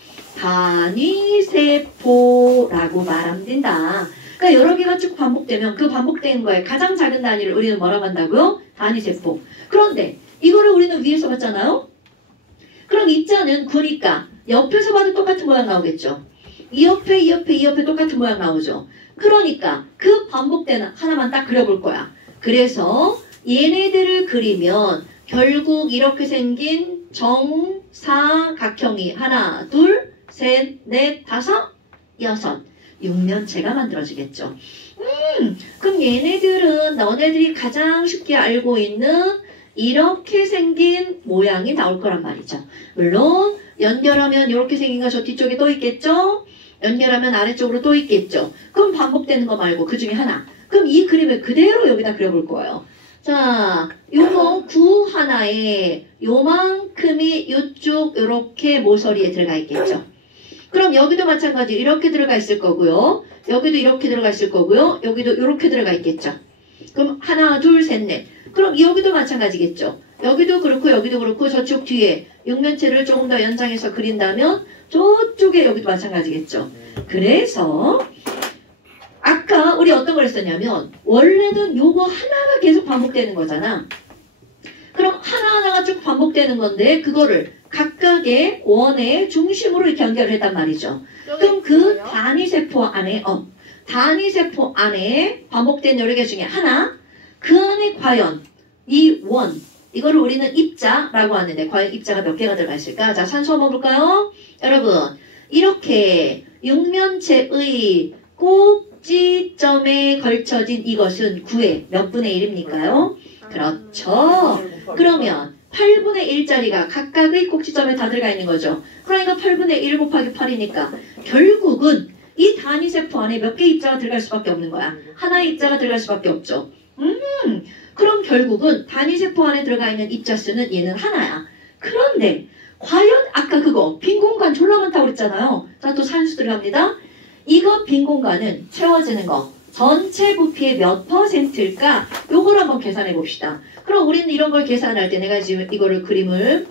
단위세포라고 말하면 된다. 그러니까 여러 개가 쭉 반복되면 그 반복되는 거에 가장 작은 단위를 우리는 뭐라고 한다고요? 단위세포. 그런데 이거를 우리는 위에서 봤잖아요. 그럼 입자는 9니까 옆에서 봐도 똑같은 모양 나오겠죠. 이 옆에 이 옆에 이 옆에 똑같은 모양 나오죠. 그러니까 그 반복되는 하나만 딱 그려볼 거야. 그래서 얘네들을 그리면 결국 이렇게 생긴 정사각형이 하나, 둘, 셋, 넷, 다섯, 여섯, 육면체가 만들어지겠죠. 그럼 얘네들은 너네들이 가장 쉽게 알고 있는 이렇게 생긴 모양이 나올 거란 말이죠. 물론 연결하면 이렇게 생긴 거 저 뒤쪽에 또 있겠죠? 연결하면 아래쪽으로 또 있겠죠? 그럼 반복되는 거 말고 그 중에 하나. 그럼 이 그림을 그대로 여기다 그려볼 거예요. 자, 요거 9 하나에 요만큼이 요쪽 요렇게 모서리에 들어가 있겠죠. 그럼 여기도 마찬가지 이렇게 들어가 있을 거고요. 여기도 이렇게 들어가 있을 거고요. 여기도 이렇게 들어가 있겠죠. 그럼 하나, 둘, 셋, 넷. 그럼 여기도 마찬가지겠죠. 여기도 그렇고 여기도 그렇고 저쪽 뒤에 육면체를 조금 더 연장해서 그린다면 저쪽에 여기도 마찬가지겠죠. 그래서 아까 우리 어떤 걸 했었냐면 원래는 요거 하나가 계속 반복되는 거잖아. 그럼 하나하나가 쭉 반복되는 건데 그거를 각각의 원의 중심으로 이렇게 연결을 했단 말이죠. 그럼 그 단위세포 안에 반복된 여러 개 중에 하나, 그 안에 과연 이 원, 이거를 우리는 입자라고 하는데 과연 입자가 몇 개가 들어가 있을까? 자, 산수 한번 볼까요? 여러분, 이렇게 육면체의 꼭지점에 걸쳐진 이것은 9의 몇 분의 1입니까요? 그렇죠. 그러면 8분의 1짜리가 각각의 꼭지점에 다 들어가 있는 거죠. 그러니까 8분의 1 곱하기 8이니까 결국은 이 단위세포 안에 몇 개 입자가 들어갈 수밖에 없는 거야. 하나의 입자가 들어갈 수밖에 없죠. 그럼 결국은 단위세포 안에 들어가 있는 입자 수는 얘는 하나야. 그런데 과연 아까 그거 빈 공간 졸라 많다고 그랬잖아요. 자, 또 산수 들어갑니다. 이거 빈 공간은 채워지는 거 전체 부피의 몇 %일까? 요걸 한번 계산해 봅시다. 그럼 우리는 이런 걸 계산할 때 내가 지금 이거를 그림을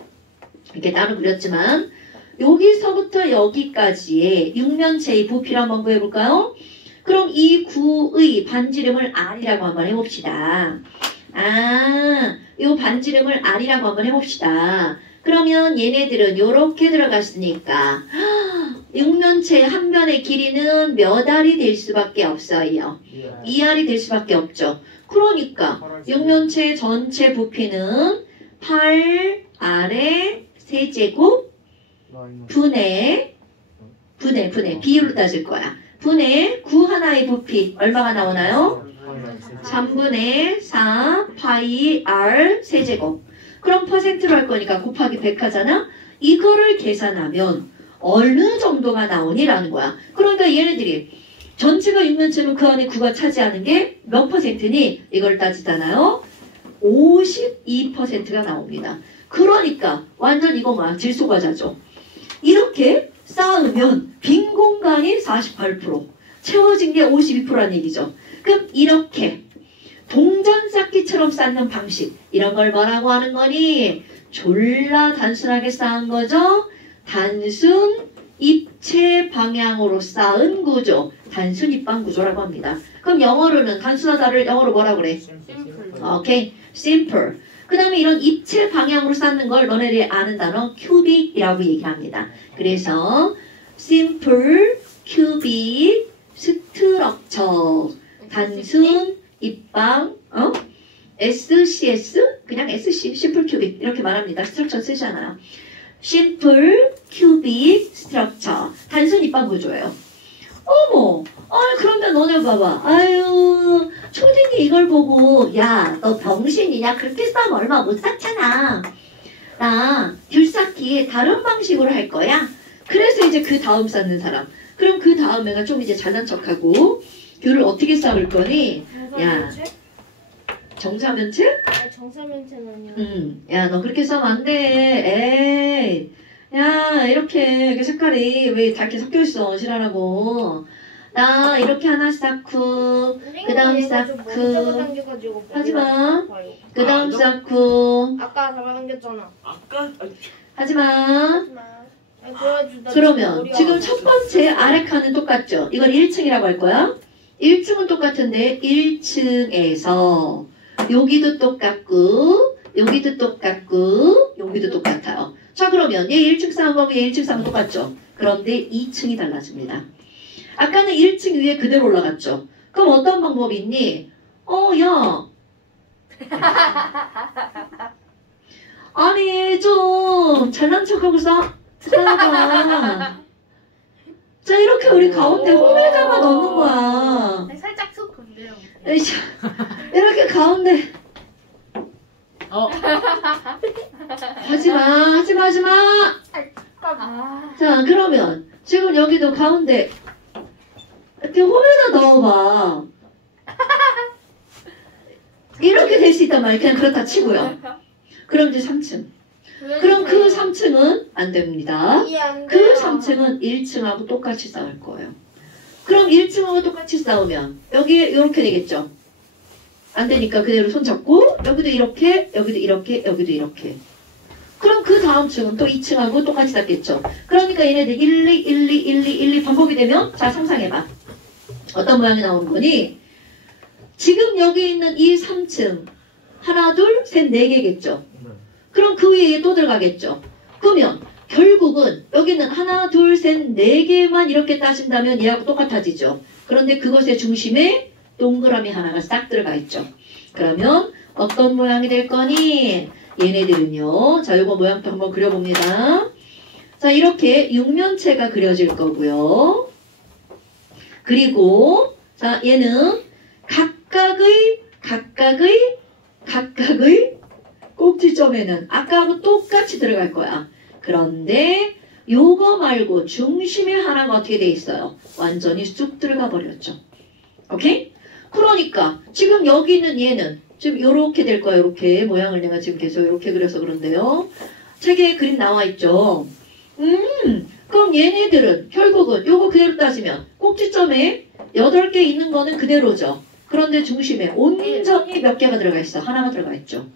이렇게 따로 그렸지만 여기서부터 여기까지의 육면체의 부피를 한번 구해볼까요? 그럼 이 9의 반지름을 R이라고 한번 해봅시다. 요 반지름을 R이라고 한번 해봅시다. 그러면 얘네들은 요렇게 들어갔으니까 육면체 한 면의 길이는 몇 R이 될 수밖에 없어요. 2R이 될 수밖에 없죠. 그러니까 육면체 전체 부피는 8R의 세제곱 분의 비율로 따질 거야. 분의 9 하나의 부피 얼마가 나오나요? 3분의 4 파이 R 세제곱. 그럼 퍼센트로 할 거니까 곱하기 100 하잖아? 이거를 계산하면 어느 정도가 나오니라는 거야. 그러니까 얘네들이 전체가 육면체면 그 안에 9가 차지하는 게 몇 %니? 이걸 따지잖아요. 52%가 나옵니다. 그러니까 완전 이거 뭐야? 질소과자죠. 이렇게 쌓으면 빈 공간이 48%, 채워진 게 52%라는 얘기죠. 그럼 이렇게 동전 쌓기처럼 쌓는 방식, 이런 걸 뭐라고 하는 거니? 졸라 단순하게 쌓은 거죠. 단순 입체 방향으로 쌓은 구조, 단순 입방 구조라고 합니다. 그럼 영어로는 단순하다를 영어로 뭐라고 그래? 오케이, simple. 그 다음에 이런 입체 방향으로 쌓는 걸 너네들이 아는 단어 cubic 이라고 얘기합니다. 그래서 simple cubic structure, 단순 입방, SCS, 그냥 SC, simple cubic 이렇게 말합니다. structure 쓰잖아요. simple cubic structure, 단순 입방 구조예요. 어머, 그런데 너네 봐봐. 아유, 초딩이 이걸 보고, 야, 너 병신이냐? 그렇게 싸면 얼마 못 쌓잖아. 나 귤 쌓기 다른 방식으로 할 거야. 그래서 이제 그 다음 쌓는 사람. 그럼 그 다음 애가 좀 이제 잘난 척하고, 귤을 어떻게 쌓을 거니? 야, 정사면체? 아, 정사면체는 아니야. 야, 너 그렇게 싸면 안 돼. 에이. 야, 이렇게 색깔이 왜 다 이렇게 섞여 있어? 싫어하라고. 나 이렇게 하나 쌓고, 그 다음 쌓고, 하지마. 그 다음 쌓고, 아까 잡아당겼잖아. 아까 하지마. 그러면 지금 첫 번째 아래 칸은 똑같죠? 이건 1층이라고 할 거야. 1층은 똑같은데 1층에서 여기도 똑같고, 여기도 똑같고, 여기도 똑같아요. 자, 그러면 얘 1층 쌓은 거고 얘 1층 쌓은 거 똑같죠? 그런데 2층이 달라집니다. 아까는 1층 위에 그대로 올라갔죠? 그럼 어떤 방법이 있니? 야. 아니, 좀 잘난 척하고 쌓아봐. 자, 이렇게 우리 가운데 홈에다가 넣는 거야. 살짝 툭 건드려. 에이씨, 이렇게 가운데. 하지마. 자, 그러면 지금 여기도 가운데 이렇게 홈에다 넣어봐. 이렇게 될 수 있단 말이야. 그냥 그렇다 치고요. 그럼 이제 3층. 그럼 그 3층은 안 됩니다. 그 3층은 1층하고 똑같이 쌓을 거예요. 그럼 1층하고 똑같이 쌓으면 여기 이렇게 되겠죠. 안 되니까 그대로 손 잡고 여기도 이렇게, 여기도 이렇게, 여기도 이렇게. 그럼 그 다음 층은 또 2층하고 똑같이 쌓겠죠. 그러니까 얘네들 1, 2, 1, 2, 1, 2, 1, 2 반복이 되면 자, 상상해봐. 어떤 모양이 나오는 거니? 지금 여기 있는 이 3층 하나, 둘, 셋, 4개겠죠. 그럼 그 위에 또 들어가겠죠. 그러면 결국은 여기는 하나, 둘, 셋, 4개만 이렇게 따진다면 얘하고 똑같아지죠. 그런데 그것의 중심에 동그라미 하나가 싹 들어가 있죠. 그러면 어떤 모양이 될 거니? 얘네들은요. 자, 요거 모양도 한번 그려봅니다. 자, 이렇게 육면체가 그려질 거고요. 그리고 자, 얘는 각각의 꼭지점에는 아까하고 똑같이 들어갈 거야. 그런데 요거 말고 중심에 하나가 어떻게 돼 있어요? 완전히 쑥 들어가 버렸죠. 오케이? 그러니까 지금 여기 있는 얘는 지금 요렇게 될 거야. 요렇게 모양을 내가 지금 계속 요렇게 그려서 그런데요. 책에 그림 나와 있죠. 그럼 얘네들은 결국은 요거 그대로 따지면 꼭지점에 8개 있는 거는 그대로죠. 그런데 중심에 온전히 몇 개가 들어가 있어? 하나가 들어가 있죠.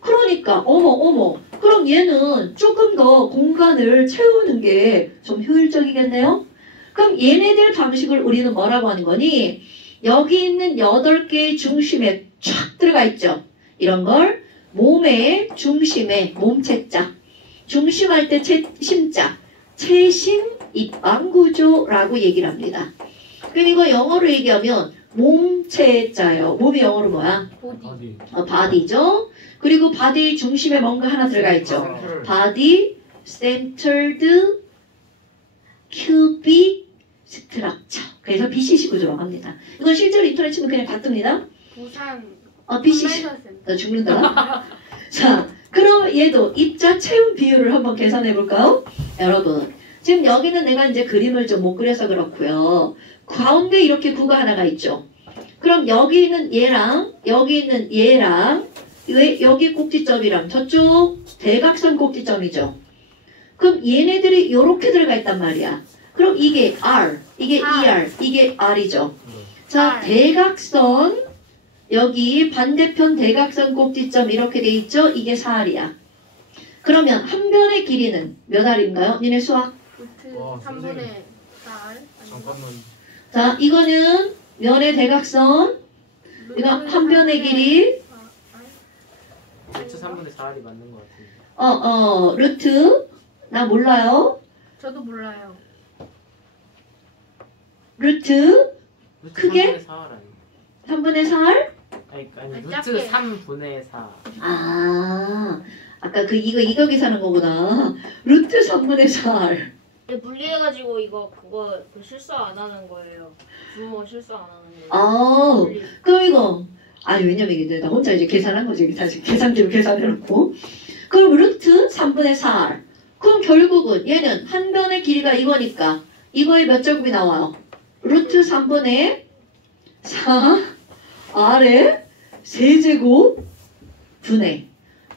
그러니까 어머 그럼 얘는 조금 더 공간을 채우는 게 좀 효율적이겠네요. 그럼 얘네들 방식을 우리는 뭐라고 하는 거니? 여기 있는 8개의 중심에 쫙 들어가 있죠. 이런 걸 몸의 중심에 몸체자, 중심할 때 심자, 체심 입방구조라고 얘기를 합니다. 그럼 이거 영어로 얘기하면 몸체자예요. 몸이 영어로 뭐야? 어디? 바디죠. 그리고 바디 중심에 뭔가 하나 들어가 있죠. 바디 centered cubic structure. 그래서 BCC 구조라고 합니다. 이건 실제로 인터넷 치면 그냥 다 뜹니다. 부산 BCC. 나 죽는다. 자, 그럼 얘도 입자 체온 비율을 한번 계산해 볼까요? 여러분, 지금 여기는 내가 이제 그림을 좀 못 그려서 그렇고요. 가운데 이렇게 구가 하나가 있죠. 그럼 여기 있는 얘랑 여기 있는 얘랑 왜 여기 꼭지점이랑 저쪽 대각선 꼭지점이죠. 그럼 얘네들이 이렇게 들어가 있단 말이야. 그럼 이게 R, 이게 ER, 이게 R이죠. 자, R. 대각선 여기 반대편 대각선 꼭지점 이렇게 돼 있죠. 이게 4R이야. 그러면 한 변의 길이는 몇 R인가요? 니네 수학? 루트 와, 3분의 4R. 잠깐만. 자, 이거는 면의 대각선, 이거 한 변의 길이, 루트 3분의 4알이 맞는 것 같은데. 루트, 나 몰라요. 저도 몰라요. 루트, 루트 크게? 3분의 4알 아니에요? 3분의 4R? 아니 루트 작게. 3분의 4. 아, 아까 이거 계산한 거구나. 루트 3분의 4R. 분리해가지고 그거 실수 안 하는 거예요. 부모 실수 안 하는 거예요. 아, 분리. 그럼 이거, 아니, 왜냐면 이게 나 혼자 이제 계산한 거지. 다시 계산기로 계산해놓고. 그럼 루트 3분의 4R. 그럼 결국은 얘는 한 변의 길이가 이거니까 이거에 몇 제곱이 나와요? 루트 3분의 4R에 세제곱 분의.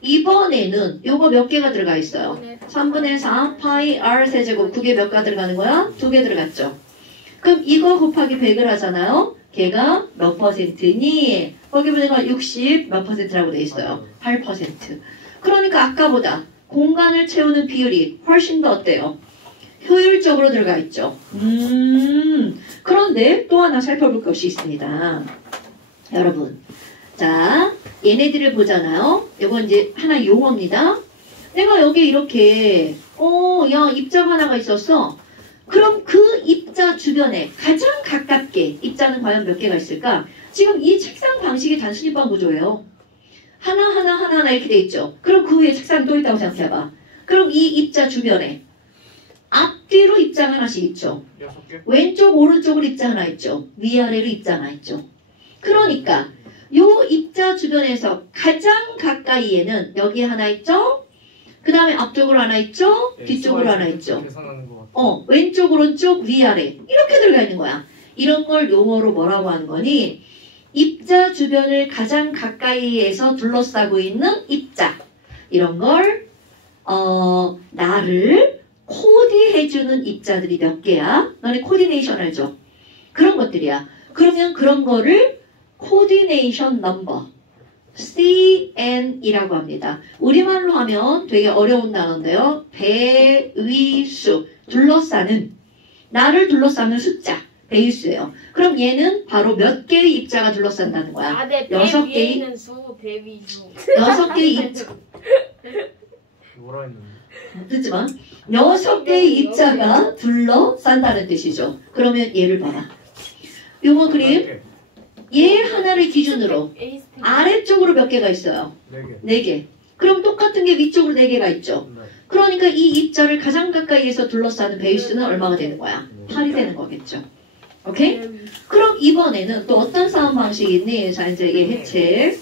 이번에는 요거 몇 개가 들어가 있어요? 3분의 4 파이 R 세제곱 그게 몇 가 들어가는 거야? 2개 들어갔죠. 그럼 이거 곱하기 100을 하잖아요. 걔가 몇 퍼센트니? 거기 보니까 60 몇 퍼센트라고 돼 있어요. 8%. 그러니까 아까보다 공간을 채우는 비율이 훨씬 더 어때요? 효율적으로 들어가 있죠. 그런데 또 하나 살펴볼 것이 있습니다. 여러분. 자, 얘네들을 보잖아요. 이건 이제 하나 용어입니다. 내가 여기 이렇게 야 입자 하나가 있었어. 그럼 그 입자 주변에 가장 가깝게 입자는 과연 몇 개가 있을까? 지금 이 책상 방식이 단순입방 구조예요. 하나 이렇게 돼 있죠. 그럼 그 위에 책상이 또 있다고 생각해봐. 그럼 이 입자 주변에 앞뒤로 입자 하나씩 있죠. 6개? 왼쪽 오른쪽으로 입자 하나 있죠. 위아래로 입자 하나 있죠. 그러니까 요 입자 주변에서 가장 가까이에는 여기 하나 있죠. 그 다음에 앞쪽으로 하나 있죠. 뒤쪽으로 하나 있죠. 계산하는 것 같아. 왼쪽 오른쪽 위아래 이렇게 들어가 있는 거야. 이런 걸 용어로 뭐라고 하는 거니? 입자 주변을 가장 가까이에서 둘러싸고 있는 입자. 이런 걸 나를 코디해주는 입자들이 몇 개야? 너네 코디네이션 알죠? 그런 것들이야. 그러면 그런 거를 코디네이션 넘버 CN이라고 합니다. 우리말로 하면 되게 어려운 단어인데요. 배위수, 둘러싸는, 나를 둘러싸는 숫자, 배위수예요. 그럼 얘는 바로 몇 개의 입자가 둘러싼다는 거야? 네, 배 6 위에 개의 있는 수, 배 위수. 6개의 입자. 뭐라 했는데? 듣지마. 6개의 입자가 둘러싼다는 뜻이죠. 그러면 얘를 봐라. 요거 그림, 얘 하나를 기준으로 아래쪽으로 몇 개가 있어요? 4개. 4개. 그럼 똑같은 게 위쪽으로 4개가 있죠. 네. 그러니까 이 입자를 가장 가까이에서 둘러싸는 배수는 얼마가 되는 거야? 8이 되는 거겠죠. 오케이? 그럼 이번에는 또 어떤 싸움 방식이 있니? 자, 이제 얘 해체.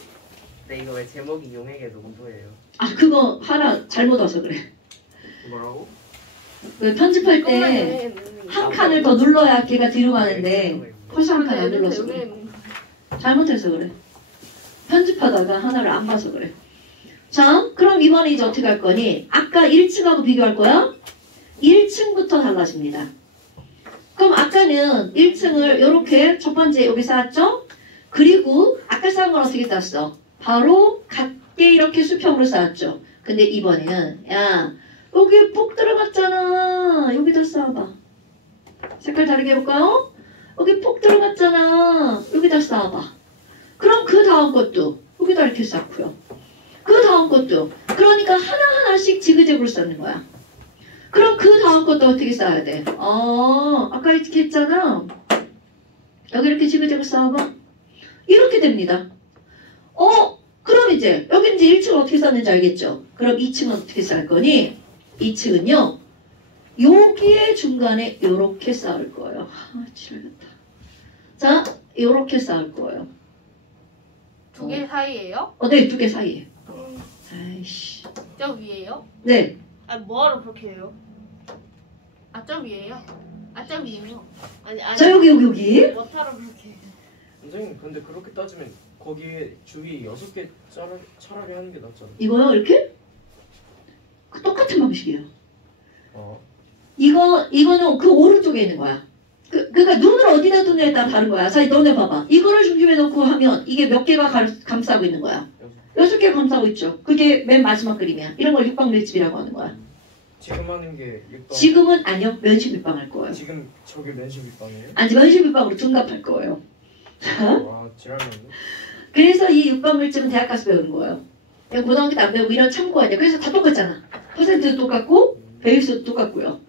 근데 이거 왜 제목이 용액의 농도예요? 아, 그거 하나 잘못 와서 그래. 뭐라고? 그 편집할 때 한 칸을 더 눌러야 걔가 뒤로 가는데 벌써 한 칸 안 눌렀어. 그래. 잘못해서 그래. 편집하다가 하나를 안 봐서 그래. 자, 그럼 이번에 이제 어떻게 할 거니? 아까 1층하고 비교할 거야? 1층부터 달라집니다. 그럼 아까는 1층을 이렇게 첫 번째 여기 쌓았죠? 그리고 아까 쌓은 건 어떻게 쌓았어? 바로 같게 이렇게 수평으로 쌓았죠. 근데 이번에는 야 여기 폭 들어갔잖아. 여기다 쌓아봐. 색깔 다르게 해볼까요? 여기 폭 들어갔잖아. 여기다 쌓아봐. 그럼 그 다음 것도 여기다 이렇게 쌓고요. 그 다음 것도 그러니까 하나하나씩 지그재그로 쌓는 거야. 그럼 그 다음 것도 어떻게 쌓아야 돼? 아까 이렇게 했잖아. 여기 이렇게 지그재그 쌓아봐. 이렇게 됩니다. 그럼 이제 여기 이제 1층 어떻게 쌓는지 알겠죠? 그럼 2층은 어떻게 쌓을 거니? 2층은요. 여기에 중간에 이렇게 쌓을 거예요. 지랄겠다. 자, 이렇게 쌓을 거예요. 두 개 사이예요? 네, 2개 사이에. 아이씨. 저 위에요? 네. 아, 뭐하러 그렇게 해요? 저 위에요? 저 위에요? 아니, 자, 여기. 뭐하러 그렇게 해요? 선생님 근데 그렇게 따지면 거기에 주위 6개 차라리 하는 게 낫잖아. 이거요 이렇게? 똑같은 방식이에요. 어. 이거는 그 오른쪽에 있는 거야. 그러니까 눈을 어디다 두느냐에 따라 다른 거야. 자, 너네 봐봐. 이거를 중심에 놓고 하면 이게 몇 개가 감싸고 있는 거야? 6개 감싸고 있죠. 그게 맨 마지막 그림이야. 이런 걸 육방밀집이라고 하는 거야. 지금 하는 게 육방. 지금은 아니요. 면심육방 할 거예요. 지금 저게 면심육방이에요? 아니, 면심육방으로 둔갑할 거예요. 와 지랄이네. 그래서 이 육방밀집은 대학 가서 배우는 거예요. 그냥 고등학교 때 안 배우고 이런 참고 아니야. 그래서 다 똑같잖아. 퍼센트도 똑같고 배율수도 똑같고요.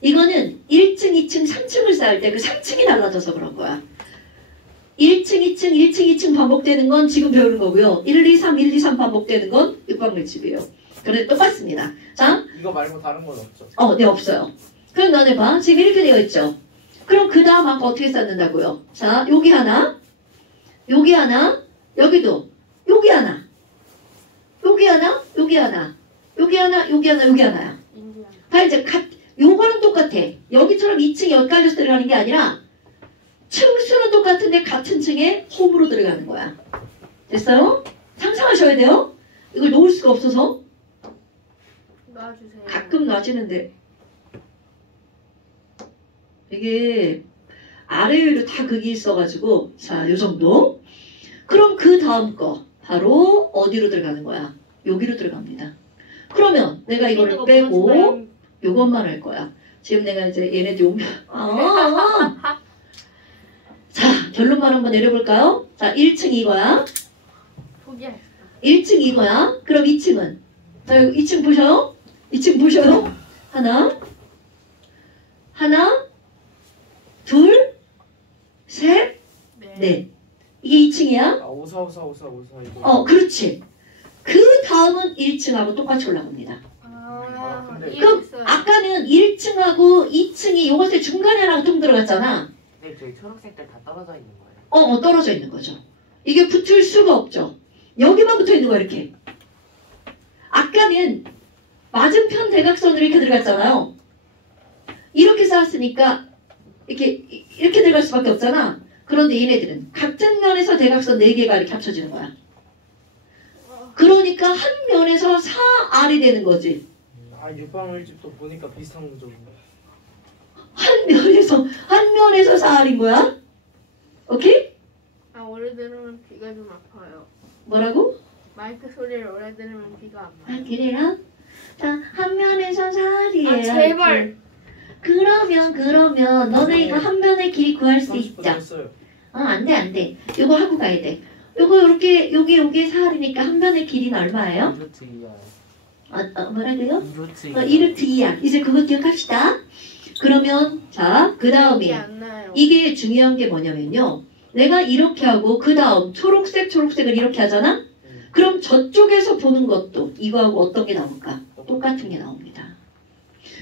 이거는 1층, 2층, 3층을 쌓을 때 그 3층이 달라져서 그런 거야. 1층, 2층, 1층, 2층 반복되는 건 지금 배우는 거고요. 1, 2, 3, 1, 2, 3 반복되는 건 육방밀집이에요. 그런데 똑같습니다. 자, 이거 말고 다른 건 없죠? 네, 없어요. 그럼 너네 봐. 지금 이렇게 되어 있죠? 그럼 그 다음 아까 어떻게 쌓는다고요? 자, 여기 하나, 여기 하나, 여기도, 여기 하나, 여기 하나, 여기 하나, 여기 하나, 여기 하나, 여기 하나야. 다 이제 요거는 똑같아. 여기처럼 2층에 엇갈려서 들어가는 게 아니라 층수는 똑같은데 같은 층에 홈으로 들어가는 거야. 됐어요? 상상하셔야 돼요. 이걸 놓을 수가 없어서 놔주세요. 가끔 놔지는데 이게 아래 위로 다 극이 있어가지고 자, 요 정도. 그럼 그 다음 거 바로 어디로 들어가는 거야? 여기로 들어갑니다. 그러면 내가 이거를 빼고 요것만 할 거야. 지금 내가 이제 얘네들 오면 자, 결론만 한번 내려볼까요? 자, 1층 이거야. 포기했어. 1층 이거야. 그럼 2층은? 자, 2층 보셔요? 2층 보셔요? 하나, 둘, 셋, 넷. 이게 2층이야? 아 오사 이거. 그렇지. 그 다음은 1층하고 똑같이 올라갑니다. 근데 그럼 이해했어요. 아까는 1층하고 2층이 요것의 중간에 하나가 통 들어갔잖아. 네, 저희 초록색들 다 떨어져 있는 거예요. 떨어져 있는 거죠. 이게 붙을 수가 없죠. 여기만 붙어 있는 거야, 이렇게. 아까는 맞은편 대각선으로 이렇게 들어갔잖아요. 이렇게 쌓았으니까 이렇게 들어갈 수밖에 없잖아. 그런데 얘네들은 같은 면에서 대각선 4개가 이렇게 합쳐지는 거야. 그러니까 한 면에서 4R이 되는 거지. 아 육방밀집도 보니까 비슷한 구조인데. 한 면에서 4R인 거야. 오케이? 오래 들으면 귀가 좀 아파요. 뭐라고? 마이크 소리를 오래 들으면 귀가 아파요. 그래요? 자, 한 면에서 4R이에요. 제발. 그러면 너네 이거 한 면의 길이 구할 수 30분 있죠? 됐어요. 안 돼. 요거 하고 가야 돼. 요거 요렇게 요게 4R이니까 한 면의 길이는 얼마예요? 2루트 2야. 뭐라고요? 2루트 1루트 2야. 이제 그거 기억합시다. 그러면 자, 그 다음에 안 나요. 이게 중요한 게 뭐냐면요. 내가 이렇게 하고 그 다음 초록색을 이렇게 하잖아? 그럼 저쪽에서 보는 것도 이거하고 어떤 게 나올까? 똑같은 게 나옵니다.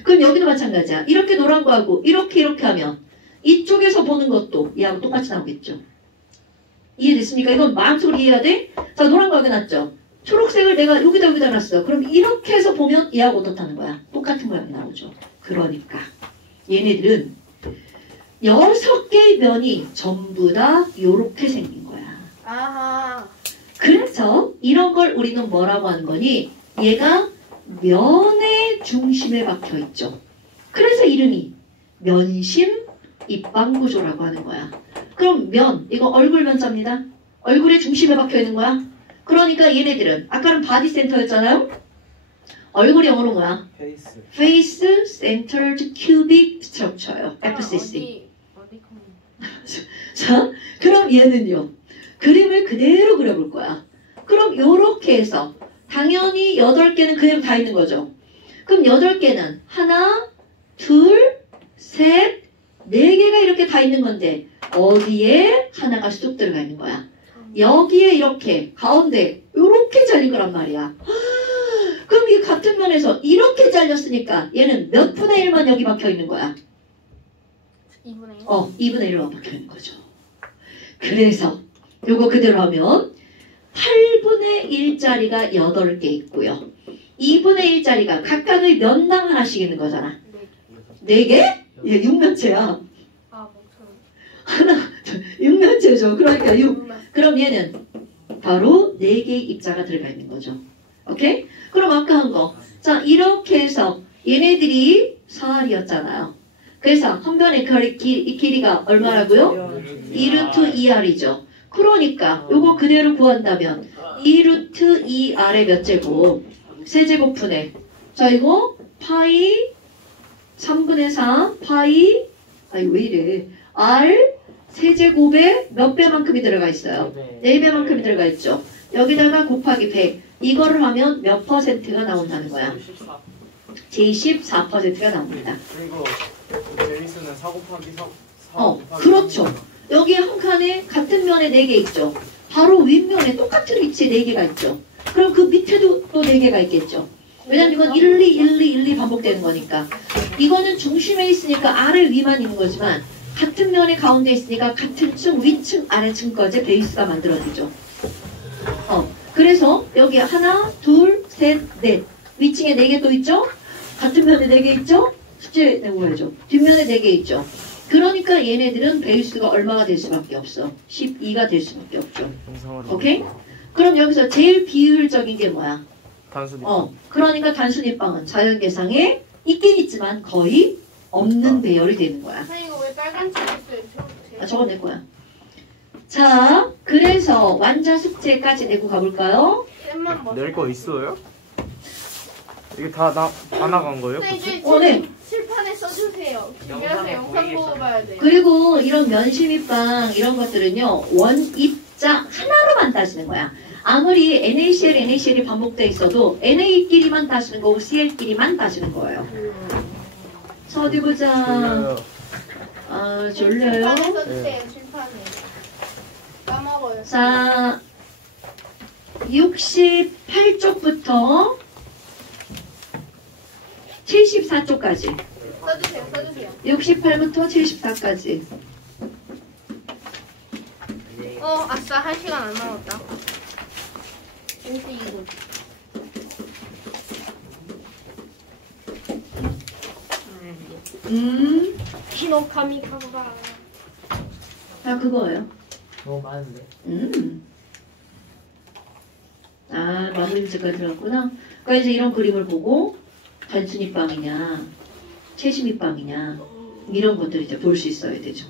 그럼 여기도 마찬가지야. 이렇게 노란 거하고 이렇게 하면 이쪽에서 보는 것도 얘하고 똑같이 나오겠죠. 이해됐습니까? 이건 마음속으로 이해해야 돼? 자, 노란 거 해놨죠? 초록색을 내가 여기다 놨어. 그럼 이렇게 해서 보면 얘하고 어떻다는 거야? 똑같은 모양이 나오죠. 그러니까 얘네들은 6개의 면이 전부 다 요렇게 생긴 거야. 아하. 그래서 이런 걸 우리는 뭐라고 하는 거니? 얘가 면의 중심에 박혀 있죠. 그래서 이름이 면심 입방구조라고 하는 거야. 그럼 면, 이거 얼굴 면자입니다. 얼굴의 중심에 박혀 있는 거야. 그러니까 얘네들은 아까는 바디 센터였잖아요. 얼굴이 영어로 뭐야? 페이스. Face Centered Cubic Structure요. FCC. 어디 자, 그럼 얘는요. 그림을 그대로 그려볼 거야. 그럼 요렇게 해서 당연히 8개는 그대로 다 있는 거죠. 그럼 8개는 하나, 둘, 셋, 4개가 이렇게 다 있는 건데 어디에 하나가 쑥 들어가 있는 거야. 여기에 이렇게 가운데 이렇게 잘린 거란 말이야. 그럼 이 같은 면에서 이렇게 잘렸으니까 얘는 몇 분의 1만 여기 박혀 있는 거야. 2분의 1? 2분의 1만 박혀 있는 거죠. 그래서 요거 그대로 하면 8분의 1짜리가 8개 있고요. 2분의 1짜리가 각각의 면당 하나씩 있는 거잖아. 4개? 얘 6면체야. 아, 목소리. 하나, 6면체 되죠. 그러니까 6. 그럼 얘는 바로 4개의 입자가 들어가 있는 거죠. 오케이? 그럼 아까 한 거. 자, 이렇게 해서 얘네들이 4R이었잖아요. 그래서 한 변의 이 길이가 얼마라고요? 2루트 2R이죠. 그러니까 요거 그대로 구한다면 2루트 2R의 몇 제곱? 세제곱분의. 자, 이거 파이 3분의 4 파이 아이 왜 이래? R 세제곱에 몇 배만큼이 들어가 있어요? 4배만큼이 들어가 있죠. 여기다가 곱하기 100. 이거를 하면 몇 퍼센트가 나온다는 거야? 74%가 나옵니다. 그리고 제리스는 4 곱하기 4 곱하기 그렇죠. 3. 여기 한 칸에 같은 면에 4개 있죠. 바로 윗면에 똑같은 위치에 4개가 있죠. 그럼 그 밑에도 또 4개가 있겠죠. 왜냐면 이건 1, 2, 1, 2, 1, 2 반복되는 거니까. 이거는 중심에 있으니까 아래 위만 있는 거지만 같은 면에 가운데 있으니까 같은 층, 위층, 아래층까지 베이스가 만들어지죠. 그래서 여기 하나, 둘, 셋, 넷. 위층에 4개 또 있죠? 같은 면에 4개 있죠? 숙제 내고 해야죠. 뒷면에 4개 있죠. 그러니까 얘네들은 베이스가 얼마가 될 수밖에 없어? 12가 될 수밖에 없죠. 오케이? 그럼 여기서 제일 비효율적인 게 뭐야? 단순히. 그러니까 단순입방은 자연계상에 있긴 있지만 거의 없는 배열이 되는 거야. 선생님 이거 왜 빨간 책 있어요? 저건 내 거야. 자, 그래서 완자 숙제까지 내고 가볼까요? 쌤만 뭐? 낼 거 있어요? 이게 다 나간 거예요? 선생님 네. 칠판에 써주세요. 준비해서 영상에 영상 보이게 보고 봐야 돼요. 그리고 이런 면심입방 이런 것들은요. 원입자 하나로만 따지는 거야. 아무리 NaCl, NaCl이 반복돼 있어도 NA끼리만 따지는 거고 Cl끼리만 따지는 거예요. 자, 어디 보자. 아, 졸려요. 칠판에 써주세요. 칠판에. 까먹어요. 자, 68쪽부터 74쪽까지. 써주세요. 68부터 74까지. 아싸 1시간 안 남았다. 왠지 이거. 히노카미 카구라. 다 그거예요. 너무 많은데. 아, 마무리문제까지 들어갔구나. 그러니까 이제 이런 그림을 보고 단순입방이냐, 채심입방이냐 이런 것들 이제 볼 수 있어야 되죠.